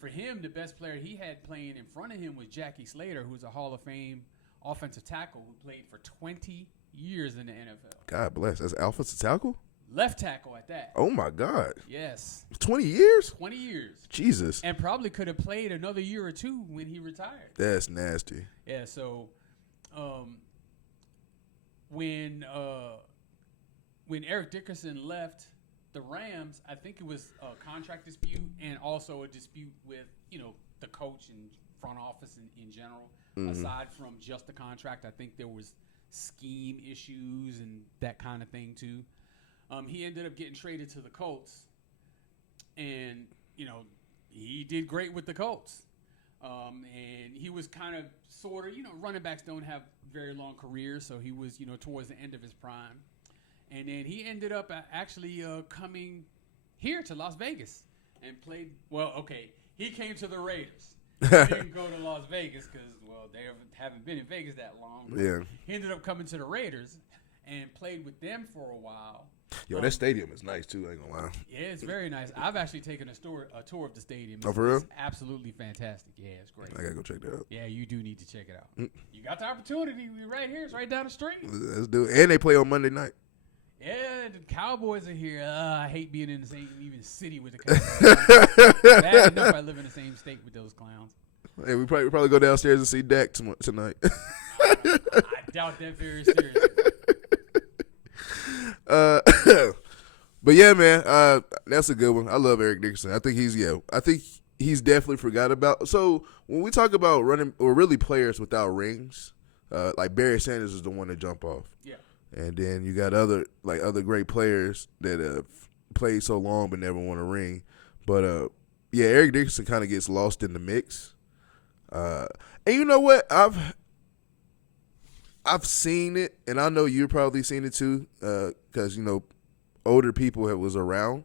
for him the best player he had playing in front of him was Jackie Slater, who's a Hall of Fame offensive tackle who played for 20 years in the NFL. God bless. That's offensive tackle? Left tackle at that. Oh my God. Yes. 20 years? 20 years. Jesus. And probably could have played another year or two when he retired. That's nasty. Yeah, so when Eric Dickerson left the Rams, I think it was a contract dispute and also a dispute with, the coach and front office in general. Mm-hmm. Aside from just the contract, I think there was scheme issues and that kind of thing too. He ended up getting traded to the Colts, and he did great with the Colts. And he was kind of sort of running backs don't have very long careers, so he was towards the end of his prime. And then he ended up actually coming here to Las Vegas and played. Well, okay, he came to the Raiders. He didn't go to Las Vegas because they haven't been in Vegas that long. Yeah. He ended up coming to the Raiders and played with them for a while. Yo, that stadium is nice too. I ain't gonna lie. Yeah, it's very nice. I've actually taken a tour of the stadium. Oh, for real? It's absolutely fantastic. Yeah, it's great. I gotta go check that out. Yeah, you do need to check it out. You got the opportunity. We're right here. It's right down the street. Let's do it. And they play on Monday night. Yeah, the Cowboys are here. I hate being in the same even city with the Cowboys. Bad enough I live in the same state with those clowns. Hey, we probably go downstairs and see Dak tonight. I doubt that very seriously. But yeah, man, that's a good one. I love Eric Dickerson. I think he's definitely forgot about. So when we talk about running or really players without rings, like Barry Sanders is the one to jump off. Yeah. And then you got other great players that have played so long but never won a ring. But yeah, Eric Dickerson kind of gets lost in the mix. And you know what? I've seen it, and I know you've probably seen it too, because older people that was around.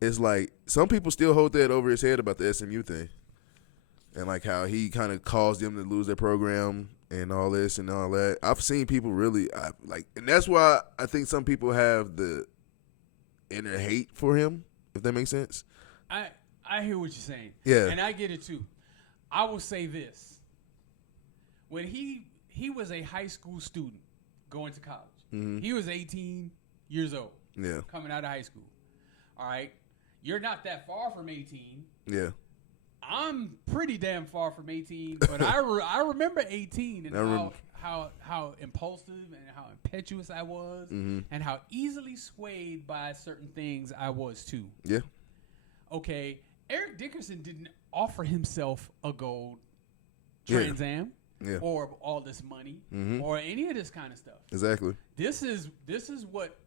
It's like some people still hold that over his head about the SMU thing, and like how he kind of caused them to lose their program and all this and all that. I've seen people really and that's why I think some people have the inner hate for him, if that makes sense. I hear what you're saying. Yeah, and I get it too. I will say this: when he was a high school student going to college, he was 18 years old. Yeah, coming out of high school. All right, you're not that far from 18. Yeah, I'm pretty damn far from 18, but I remember 18 and how impulsive and how impetuous I was, and how easily swayed by certain things I was too. Yeah. Okay, Eric Dickerson didn't offer himself a gold Trans Am or all this money or any of this kind of stuff. Exactly. This is what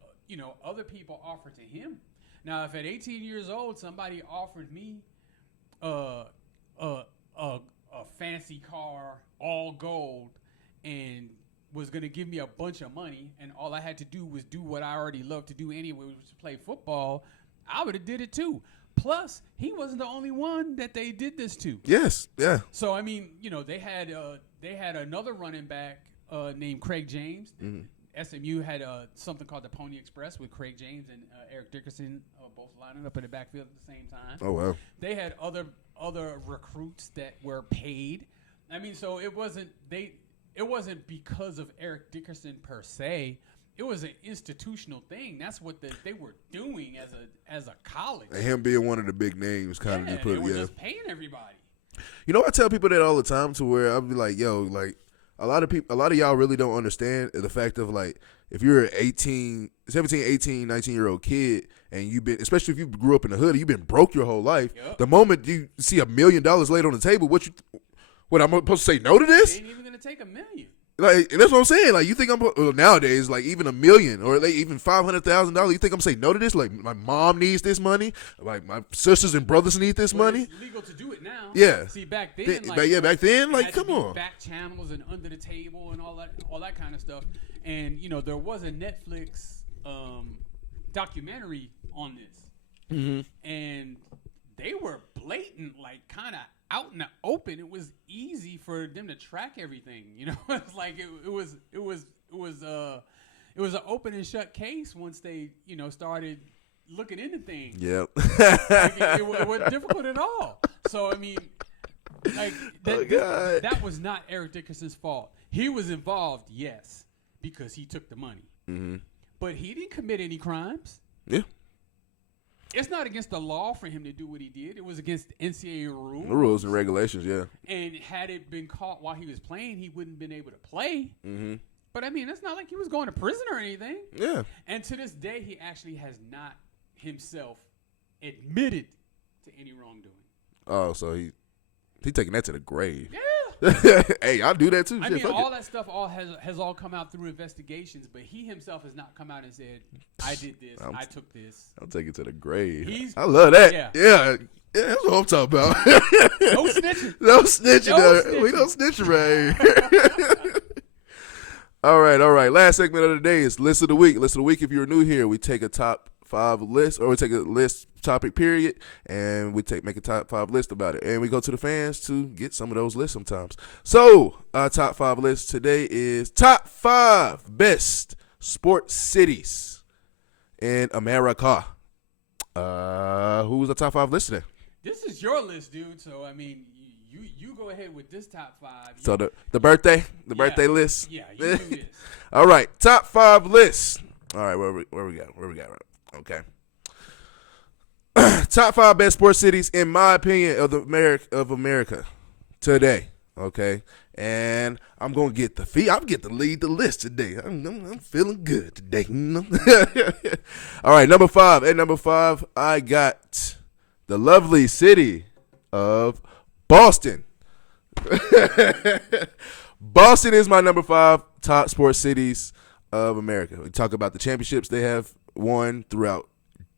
other people offer to him. Now, if at 18 years old somebody offered me a fancy car, all gold, and was going to give me a bunch of money, and all I had to do was do what I already loved to do anyway, which was play football, I would have did it too. Plus, he wasn't the only one that they did this to. Yes, yeah. So I mean, they had another running back named Craig James. SMU had something called the Pony Express with Craig James and Eric Dickerson both lining up in the backfield at the same time. Oh wow! They had other recruits that were paid. I mean, so it wasn't because of Eric Dickerson per se. It was an institutional thing. That's what they were doing as a college. And him being one of the big names, kind of just put they were just paying everybody. I tell people that all the time, to where I'll be like, yo, like a lot of y'all really don't understand the fact of like if you're an 17, 18, 19-year-old kid and especially if you grew up in the hood, you've been broke your whole life. Yep. The moment you see $1 million laid on the table, what I'm supposed to say no to this? They ain't even gonna take $1 million. Like, and that's what I'm saying. Like, you think nowadays, like even $1 million or like even $500,000, you think I'm saying no to this? Like, my mom needs this money. Like, my sisters and brothers need this money. It's legal to do it now. Yeah. See, back then, back then, like, come on. Back channels and under the table and all that kind of stuff. And there was a Netflix documentary on this, and they were blatant, like kind of out in the open. It was easy for them to track everything. It's like it was an open and shut case once they started looking into things. Yep. It wasn't difficult at all. So I mean, like that was not Eric Dickerson's fault. He was involved, yes, because he took the money, but he didn't commit any crimes. Yeah. It's not against the law for him to do what he did. It was against NCAA rules. The rules and regulations, yeah. And had it been caught while he was playing, he wouldn't have been able to play. But, I mean, it's not like he was going to prison or anything. Yeah. And to this day, he actually has not himself admitted to any wrongdoing. Oh, so he taking that to the grave. Yeah. Hey, I'll do that too. I mean, all that stuff has all come out through investigations, but he himself has not come out and said, I did this, I took this. I'll take it to the grave. I love that. Yeah, that's what I'm talking about. No snitching. No snitching. We don't snitch right here. All right. Last segment of the day is List of the Week. List of the Week, if you're new here, we take a top 5 list, or we take a list topic period, and we make a top 5 list about it, and we go to the fans to get some of those lists sometimes. So our top 5 list today is top 5 best sports cities, in America. Who's the top 5 list today? This is your list, dude. So I mean, you go ahead with this top 5. So the birthday list. Yeah, you do this. All right, top 5 lists. All right, where we got? Right? Okay. Top 5 best sports cities, in my opinion, of America today. Okay, and I'm gonna get I'm get to lead the list today. I'm feeling good today. All right, number 5. At number 5, I got the lovely city of Boston. Boston is my number 5 top sports cities of America. We talk about the championships they have won throughout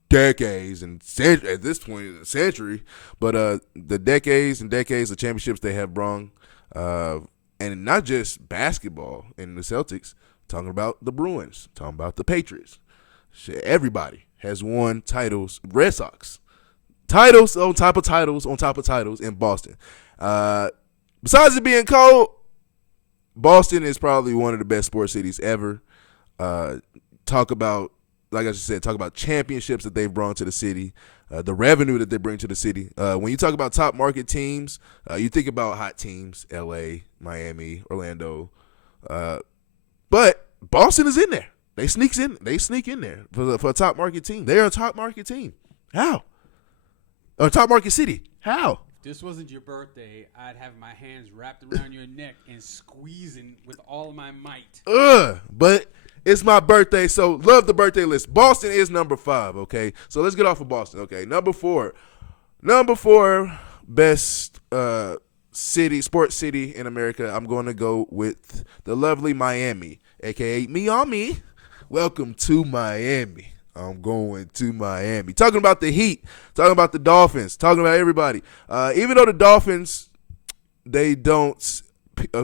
decades and at this point in a century, but the decades and decades of championships they have brung, and not just basketball in the Celtics, talking about the Bruins, talking about the Patriots. Everybody has won titles. Red Sox. Titles on top of titles on top of titles in Boston. Besides it being cold, Boston is probably one of the best sports cities ever. Talk about, like I just said, talk about championships that they've brought to the city, the revenue that they bring to the city. When you talk about top market teams, you think about hot teams, L.A., Miami, Orlando. But Boston is in there. They sneak in there for a top market team. They're a top market team. How? A top market city. How? If this wasn't your birthday, I'd have my hands wrapped around your neck and squeezing with all my might. But it's my birthday, so love the birthday list. Boston is number 5, okay? So let's get off of Boston, okay? Number 4 best sports city in America. I'm going to go with the lovely Miami, a.k.a. Me. Welcome to Miami. I'm going to Miami. Talking about the Heat, talking about the Dolphins, talking about everybody. Even though the Dolphins, they don't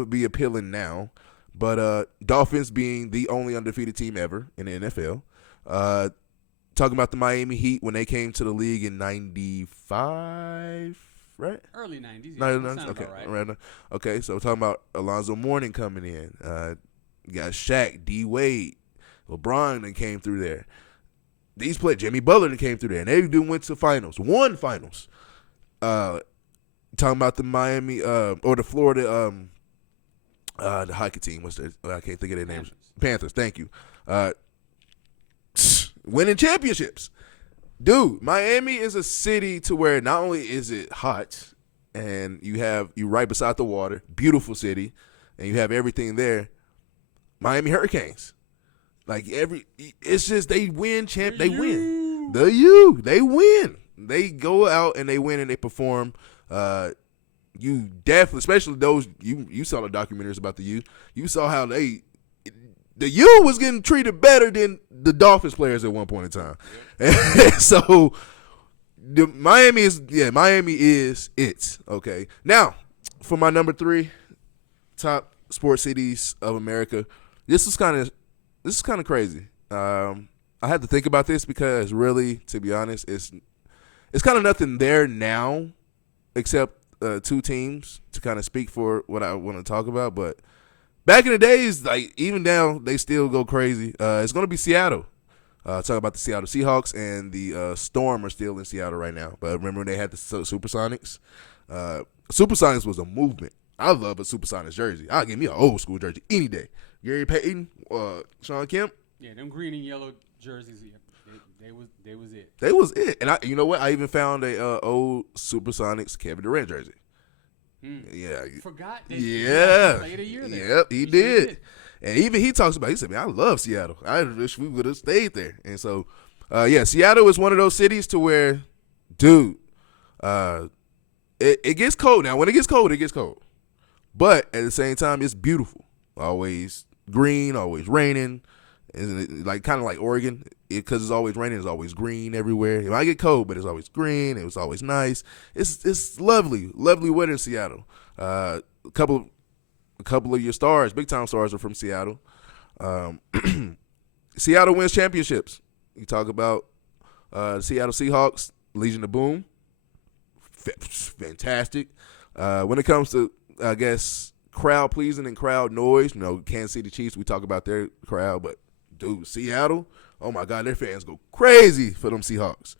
be appealing now, but Dolphins being the only undefeated team ever in the NFL. Talking about the Miami Heat when they came to the league in 95, right? Early 90s. Yeah, okay. Right. Okay, so we're talking about Alonzo Mourning coming in. You got Shaq, D. Wade, LeBron that came through there. These players, Jimmy Butler that came through there, and they went to won finals. Talking about the Miami or the Florida the hockey team. I can't think of their names. Panthers. Thank you. Winning championships. Dude, Miami is a city to where not only is it hot and you right beside the water, beautiful city, and you have everything there. Miami Hurricanes. It's just they win they win. They win. They go out and they win and they perform. You definitely, especially those, you saw the documentaries about the U. You saw how the U was getting treated better than the Dolphins players at one point in time. Yeah. So Miami is it. Okay. Now, for my number 3 top sports cities of America, this is kind of crazy. I had to think about this because really, to be honest, it's kind of nothing there now except 2 teams to kind of speak for what I want to talk about. But back in the days, even now, they still go crazy. It's going to be Seattle. Talking about the Seattle Seahawks, and the Storm are still in Seattle right now. But remember when they had the Supersonics? Supersonics was a movement. I love a Supersonics jersey. I'll give me an old school jersey any day. Gary Payton, Sean Kemp. Yeah, them green and yellow jerseys, they was it. They was it. And you know what? I even found a old Supersonics Kevin Durant jersey. Yeah. Forgot. Yeah. Played a year there. Yep, he did. And even he talks about, he said, man, I love Seattle. I wish we would have stayed there. And so, Seattle is one of those cities to where, dude, it gets cold. Now, when it gets cold, it gets cold. But at the same time, it's beautiful. Always green, always raining. Isn't it kind of like Oregon? Because it's always raining, it's always green everywhere. It might get cold, but it's always green. It was always nice. It's lovely weather in Seattle. A couple of your stars, big time stars, are from Seattle. Seattle wins championships. You talk about Seattle Seahawks, Legion of Boom, fantastic. When it comes to, I guess, crowd pleasing and crowd noise, Kansas City Chiefs, we talk about their crowd, but dude, Seattle, Oh my God, their fans go crazy for them Seahawks.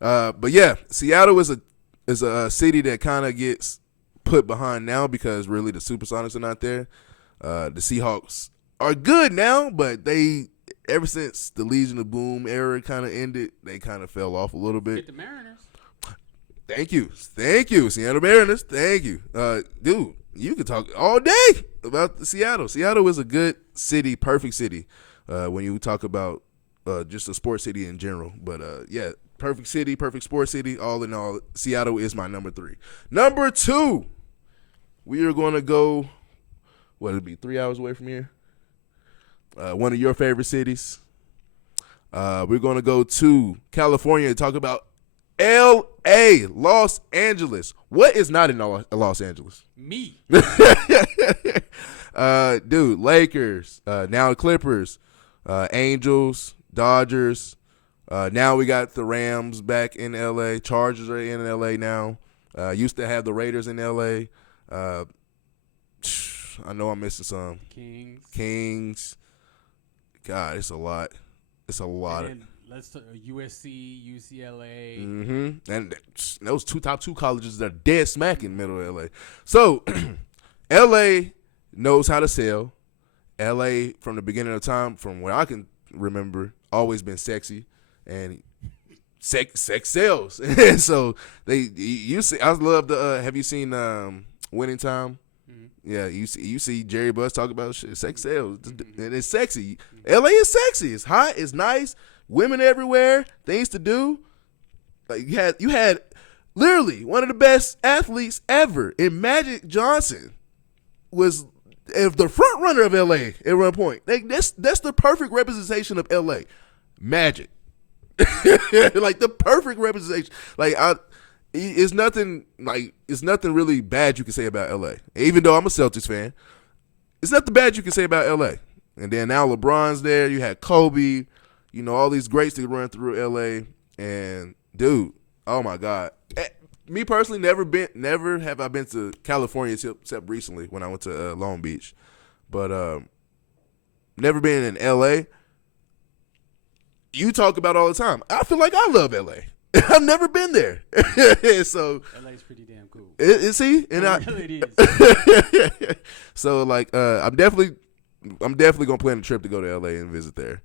But yeah, Seattle is a city that kind of gets put behind now because really the Supersonics are not there. The Seahawks are good now, but they ever since the Legion of Boom era kind of ended, they kind of fell off a little bit. Get the Mariners. Thank you, Seattle Mariners. Thank you, dude. You can talk all day about Seattle. Seattle is a good city, perfect city. When you talk about just a sports city in general, but yeah, perfect city, perfect sports city. All in all, Seattle is my number 3. Number 2, we are going to go. What it'll be 3 hours away from here. One of your favorite cities. We're going to go to California and talk about L.A., Los Angeles. What is not in Los Angeles? Me. Dude, Lakers, now Clippers, Angels, Dodgers. Now we got the Rams back in L.A. Chargers are in L.A. now. Used to have the Raiders in L.A. I know I'm missing some. Kings. God, it's a lot. It's a lot. And let's USC, UCLA. Mm-hmm. And those top two colleges that are dead smack in the middle of LA. So, LA knows how to sell. LA, from the beginning of time, from what I can remember, always been sexy. And sex sells. And so, you see, I love the, have you seen Winning Time? Yeah, you see Jerry Buss talk about shit. Sex sells, and it's sexy. LA is sexy. It's hot. It's nice. Women everywhere. Things to do. Like you had literally one of the best athletes ever in Magic Johnson was the front runner of LA at one point. That's the perfect representation of LA. Magic. Like the perfect representation. Like it's nothing really bad you can say about LA. Even though I'm a Celtics fan, it's nothing bad you can say about LA. And then now LeBron's there. You had Kobe, all these greats that run through LA. And dude, oh my God. Me personally, never have I been to California except recently when I went to Long Beach. But never been in LA. You talk about it all the time. I feel like I love LA. I've never been there. So LA's pretty damn cool. Is he? And it really is. So like I'm definitely gonna plan a trip to go to LA and visit there.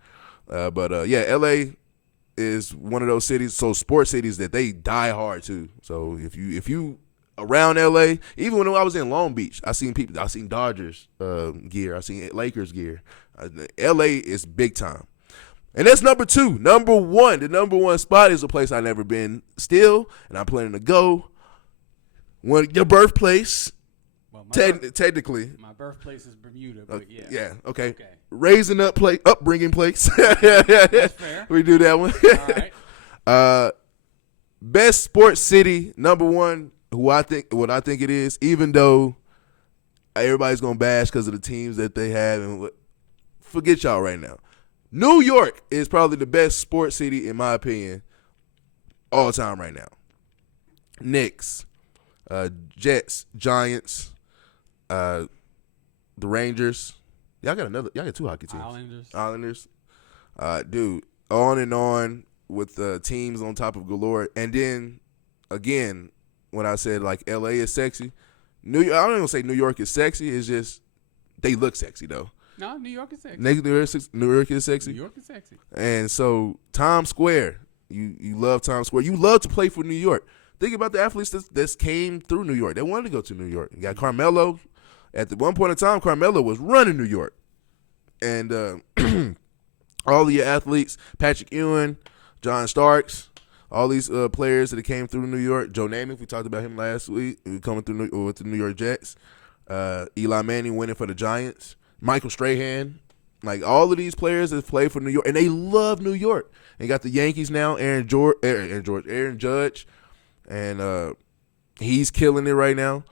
But yeah, LA is one of those cities, so sports cities that they die hard too. So if you around LA, even when I was in Long Beach, I seen Dodgers gear, I seen Lakers gear. LA is big time. And that's number 2. Number 1, the number 1 spot is a place I've never been still, and I'm planning to go. Your birthplace, well, technically. My birthplace is Bermuda, but yeah. Yeah, okay. Upbringing place. That's fair. We do that one. All right. Best sports city, number 1, what I think it is, even though everybody's going to bash because of the teams that they have. And forget y'all right now. New York is probably the best sports city, in my opinion, all time right now. Knicks, Jets, Giants, the Rangers. Y'all got 2 hockey teams. Islanders. Dude, on and on with teams on top of galore. And then, again, when I said, like, L.A. is sexy, I don't even say New York is sexy. It's just they look sexy, though. No, New York is sexy. New York is sexy. New York is sexy. And so Times Square, you love Times Square. You love to play for New York. Think about the athletes that came through New York. They wanted to go to New York. You got Carmelo. At the one point in time, Carmelo was running New York. And all of your athletes, Patrick Ewing, John Starks, all these players that came through New York. Joe Namath, we talked about him last week, coming through with the New York Jets. Eli Manning winning for the Giants. Michael Strahan, like all of these players that play for New York, and they love New York. And you got the Yankees now, Aaron Judge, and he's killing it right now.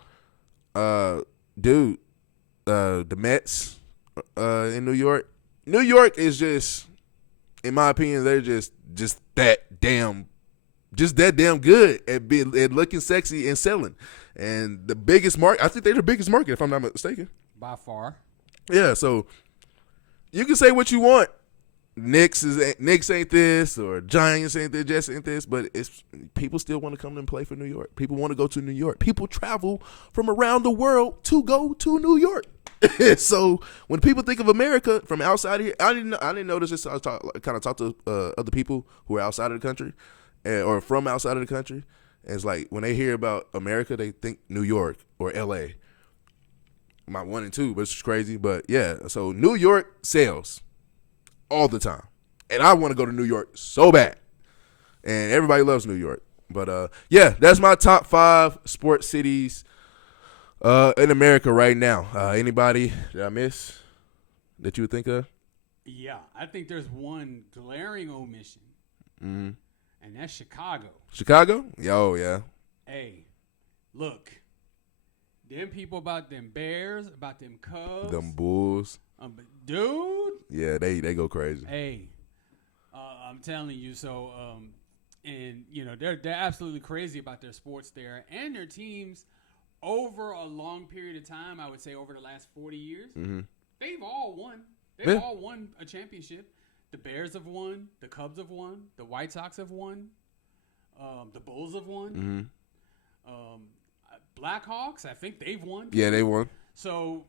The Mets in New York. New York is just, in my opinion, they're just that damn good at looking sexy and selling. And the biggest market, I think they're the biggest market, if I'm not mistaken. By far. Yeah, so you can say what you want Knicks ain't this, or Giants ain't this, Jets ain't this, but it's people still want to come and play for New York. People want to go to New York. People travel from around the world to go to New York. So when people think of America from outside of here, I didn't notice this. I kind of talked to other people who are outside of the country, or from outside of the country. And it's like when they hear about America, they think New York or L.A. My 1 and 2, but it's crazy. But yeah, so New York sells all the time, and I want to go to New York so bad, and everybody loves New York. But yeah, that's my top 5 sports cities in America right now. Anybody that I miss that you would think of? Yeah, I think there's one glaring omission, Mm-hmm. and that's Chicago. Chicago? Yeah. Hey, look, them people about them Bears, about them Cubs, Them Bulls. Dude. Yeah, they go crazy. Hey, I'm telling you. So, and you know they're absolutely crazy about their sports there and their teams. Over a long period of time, I would say over the last 40 years, Mm-hmm. they've all won. They've all won a championship. The Bears have won. The Cubs have won. The White Sox have won. The Bulls have won. Mm-hmm. Blackhawks, I think they've won. Yeah, they won. So,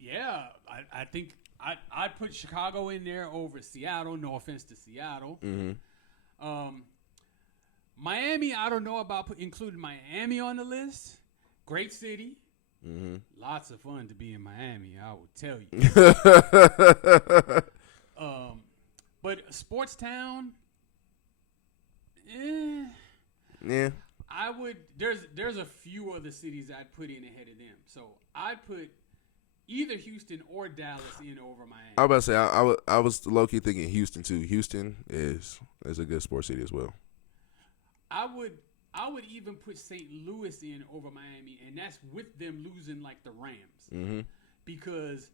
yeah, I think I'd put Chicago in there over Seattle. No offense to Seattle. Mm-hmm. Miami, I don't know about including Miami on the list. Great city. Mm-hmm. Lots of fun to be in Miami, I will tell you. But sports town, Yeah. I would. There's a few other cities I'd put in ahead of them. So I'd put either Houston or Dallas in over Miami. I was about to say I was low key thinking Houston too. Houston is a good sports city as well. I would even put St. Louis in over Miami, and that's with them losing like the Rams, Mm-hmm. because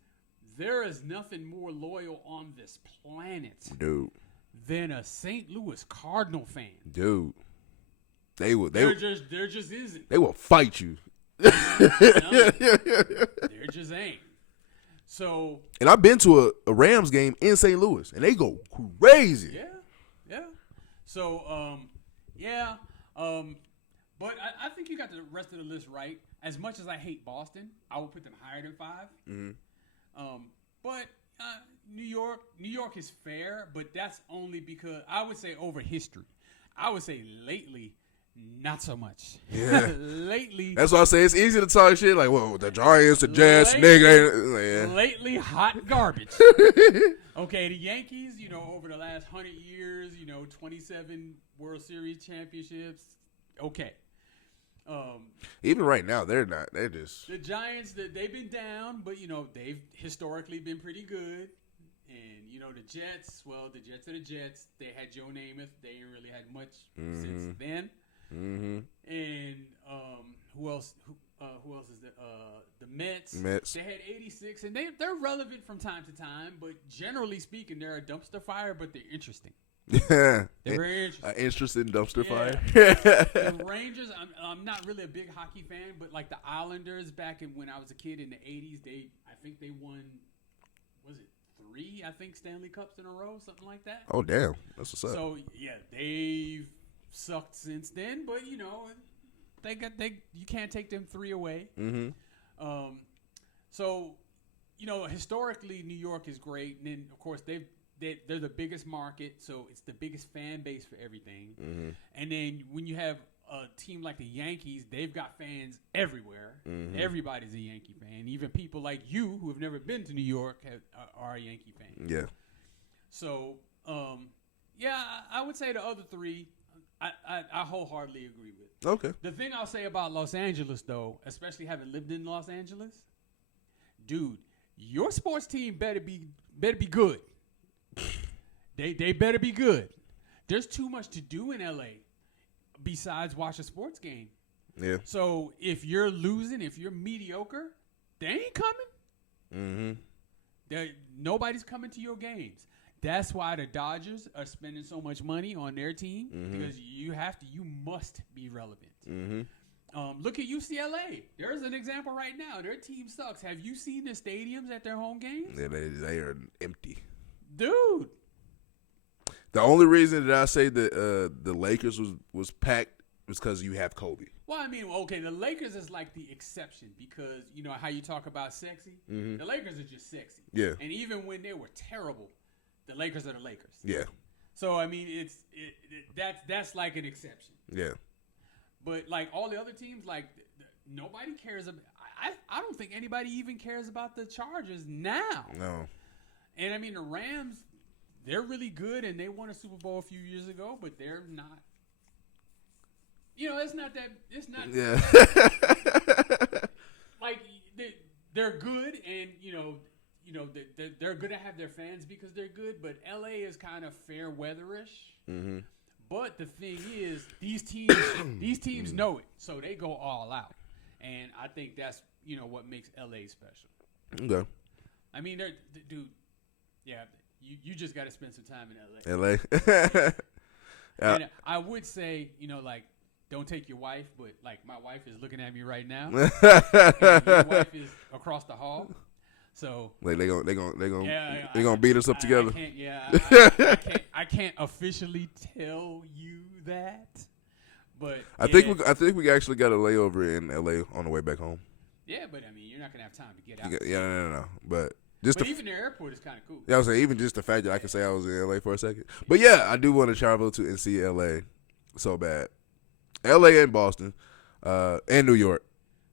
there is nothing more loyal on this planet, Dude. than a St. Louis Cardinal fan. Dude. There just isn't. They will fight you. There just ain't. So. And I've been to a Rams game in St. Louis, and they go crazy. Yeah. So, but I think you got the rest of the list right. As much as I hate Boston, I would put them higher than 5. Mm-hmm. But New York is fair, but that's only because I would say over history. I would say lately, not so much. Yeah. Lately. That's why I say it's easy to talk shit like, whoa, the Giants, the Jets, nigga. Yeah. Lately, hot garbage. Okay, the Yankees, over the last 100 years, 27 World Series championships. Okay. Even right now, they're not. They're just. The Giants, they've been down, but, they've historically been pretty good. And, the Jets, the Jets are the Jets. They had Joe Namath. They ain't really had much since then. Mm-hmm. And who else? Who else is there? The Mets. They had 86, and they're relevant from time to time. But generally speaking, they're a dumpster fire, but they're interesting. Yeah, they're very interesting. Interesting dumpster fire. The Rangers. I'm not really a big hockey fan, but like the Islanders back when I was a kid in the 80s, I think they won. Was it 3? I think Stanley Cups in a row, something like that. Oh damn, that's what's up. So yeah, they've sucked since then, but you can't take them 3 away. Mm-hmm. So historically New York is great, and then of course they're the biggest market, so it's the biggest fan base for everything. Mm-hmm. And then when you have a team like the Yankees, they've got fans everywhere. Mm-hmm. Everybody's a Yankee fan. Even people like you who have never been to New York are a Yankee fan. Yeah. So I would say the other 3. I wholeheartedly agree with. Okay. The thing I'll say about Los Angeles, though, especially having lived in Los Angeles, dude, your sports team better be good. They better be good. There's too much to do in LA besides watch a sports game. Yeah. So if you're losing, if you're mediocre, they ain't coming. Mm-hmm. Nobody's coming to your games. That's why the Dodgers are spending so much money on their team, because you must be relevant. Mm-hmm. Look at UCLA. There's an example right now. Their team sucks. Have you seen the stadiums at their home games? Yeah, they are empty. Dude. The only reason that I say that the Lakers was packed was because you have Kobe. Well, I mean, okay, the Lakers is like the exception because, you know, how you talk about sexy? Mm-hmm. The Lakers are just sexy. Yeah. And even when they were terrible, the Lakers are the Lakers. Yeah. So, I mean, that's like an exception. Yeah. But, like, all the other teams, like, nobody cares about – I don't think anybody even cares about the Chargers now. No. And, I mean, the Rams, they're really good, and they won a Super Bowl a few years ago, but they're not – you know, it's not – yeah. like, they're good, and, you know, they're going to have their fans because they're good, but L.A. is kind of fair weatherish. Mm-hmm. But the thing is, these teams know it, so they go all out. And I think that's, you know, what makes L.A. special. Okay. I mean, dude, yeah, you just got to spend some time in L.A. L.A. And I would say, you know, like, don't take your wife, but, like, my wife is looking at me right now. And your wife is across the hall. So like they gonna beat us up together. I can't officially tell you that, but I think we actually got a layover in LA on the way back home. Yeah, but I mean, you're not gonna have time to get out. No. But even the airport is kind of cool. Yeah, I was saying even just the fact that I can say I was in LA for a second. But yeah, I do want to travel to and see LA so bad. LA and Boston, and New York.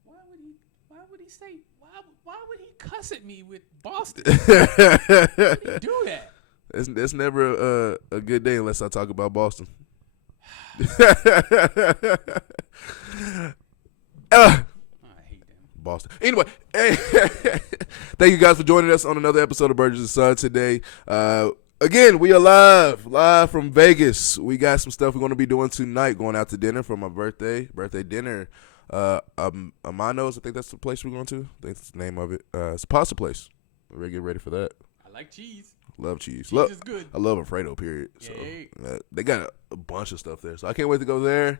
Why would he cuss at me with Boston? Why would he do that? It's never a good day unless I talk about Boston. I hate them. Boston. Anyway, hey, thank you guys for joining us on another episode of Burgess&Son today. Again, we are live from Vegas. We got some stuff we're going to be doing tonight, going out to dinner for my birthday dinner. Amano's, I think that's the place we're going to. I think that's the name of it. It's a pasta place. We're going to get ready for that. I like cheese. Love cheese. Cheese is good. I love Alfredo, period. Yay. So they got a bunch of stuff there. So I can't wait to go there.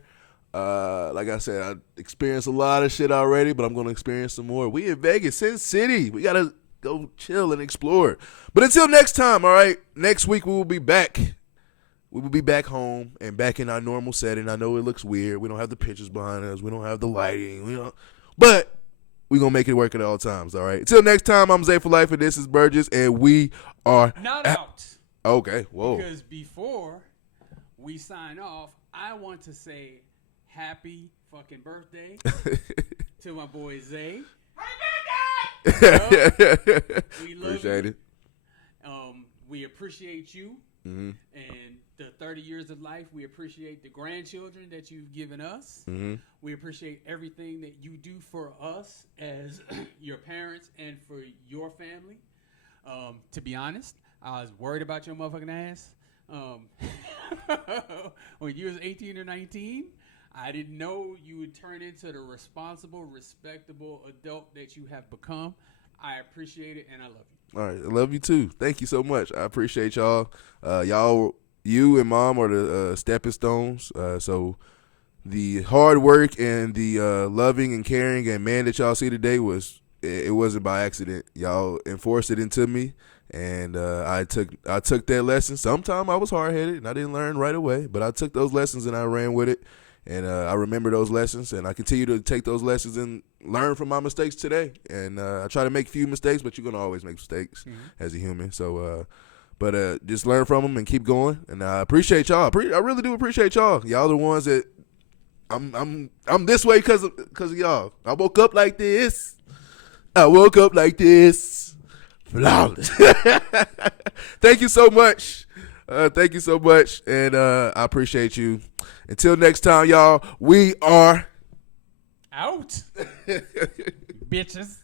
Like I said, I experienced a lot of shit already, but I'm going to experience some more. We in Vegas, Sin City. We got to go chill and explore. But until next time, all right, next week we will be back. We will be back home and back in our normal setting. I know it looks weird. We don't have the pictures behind us. We don't have the lighting. But we're going to make it work at all times, all right? Until next time, I'm Zay for Life, and this is Burgess, and we are not out. Okay, whoa. Because before we sign off, I want to say happy fucking birthday to my boy Zay. Happy birthday! We love Appreciate you. it. We appreciate you. Mm-hmm. And the 30 years of life, we appreciate the grandchildren that you've given us. Mm-hmm. We appreciate everything that you do for us as your parents and for your family. To be honest, I was worried about your motherfucking ass. When you was 18 or 19, I didn't know you would turn into the responsible, respectable adult that you have become. I appreciate it, and I love you. All right, I love you too. Thank you so much. I appreciate y'all. You and Mom are the stepping stones. So the hard work and the loving and caring and man that y'all see today it wasn't by accident. Y'all enforced it into me, and I took that lesson. Sometimes I was hard headed and I didn't learn right away, but I took those lessons and I ran with it. And I remember those lessons, and I continue to take those lessons and learn from my mistakes today. And I try to make few mistakes, but you're going to always make mistakes as a human. So, but just learn from them and keep going. And I appreciate y'all. I really do appreciate y'all. Y'all the ones that I'm this way because of y'all. I woke up like this. Flawless. Thank you so much. Thank you so much, and I appreciate you. Until next time, y'all, we are out. Bitches.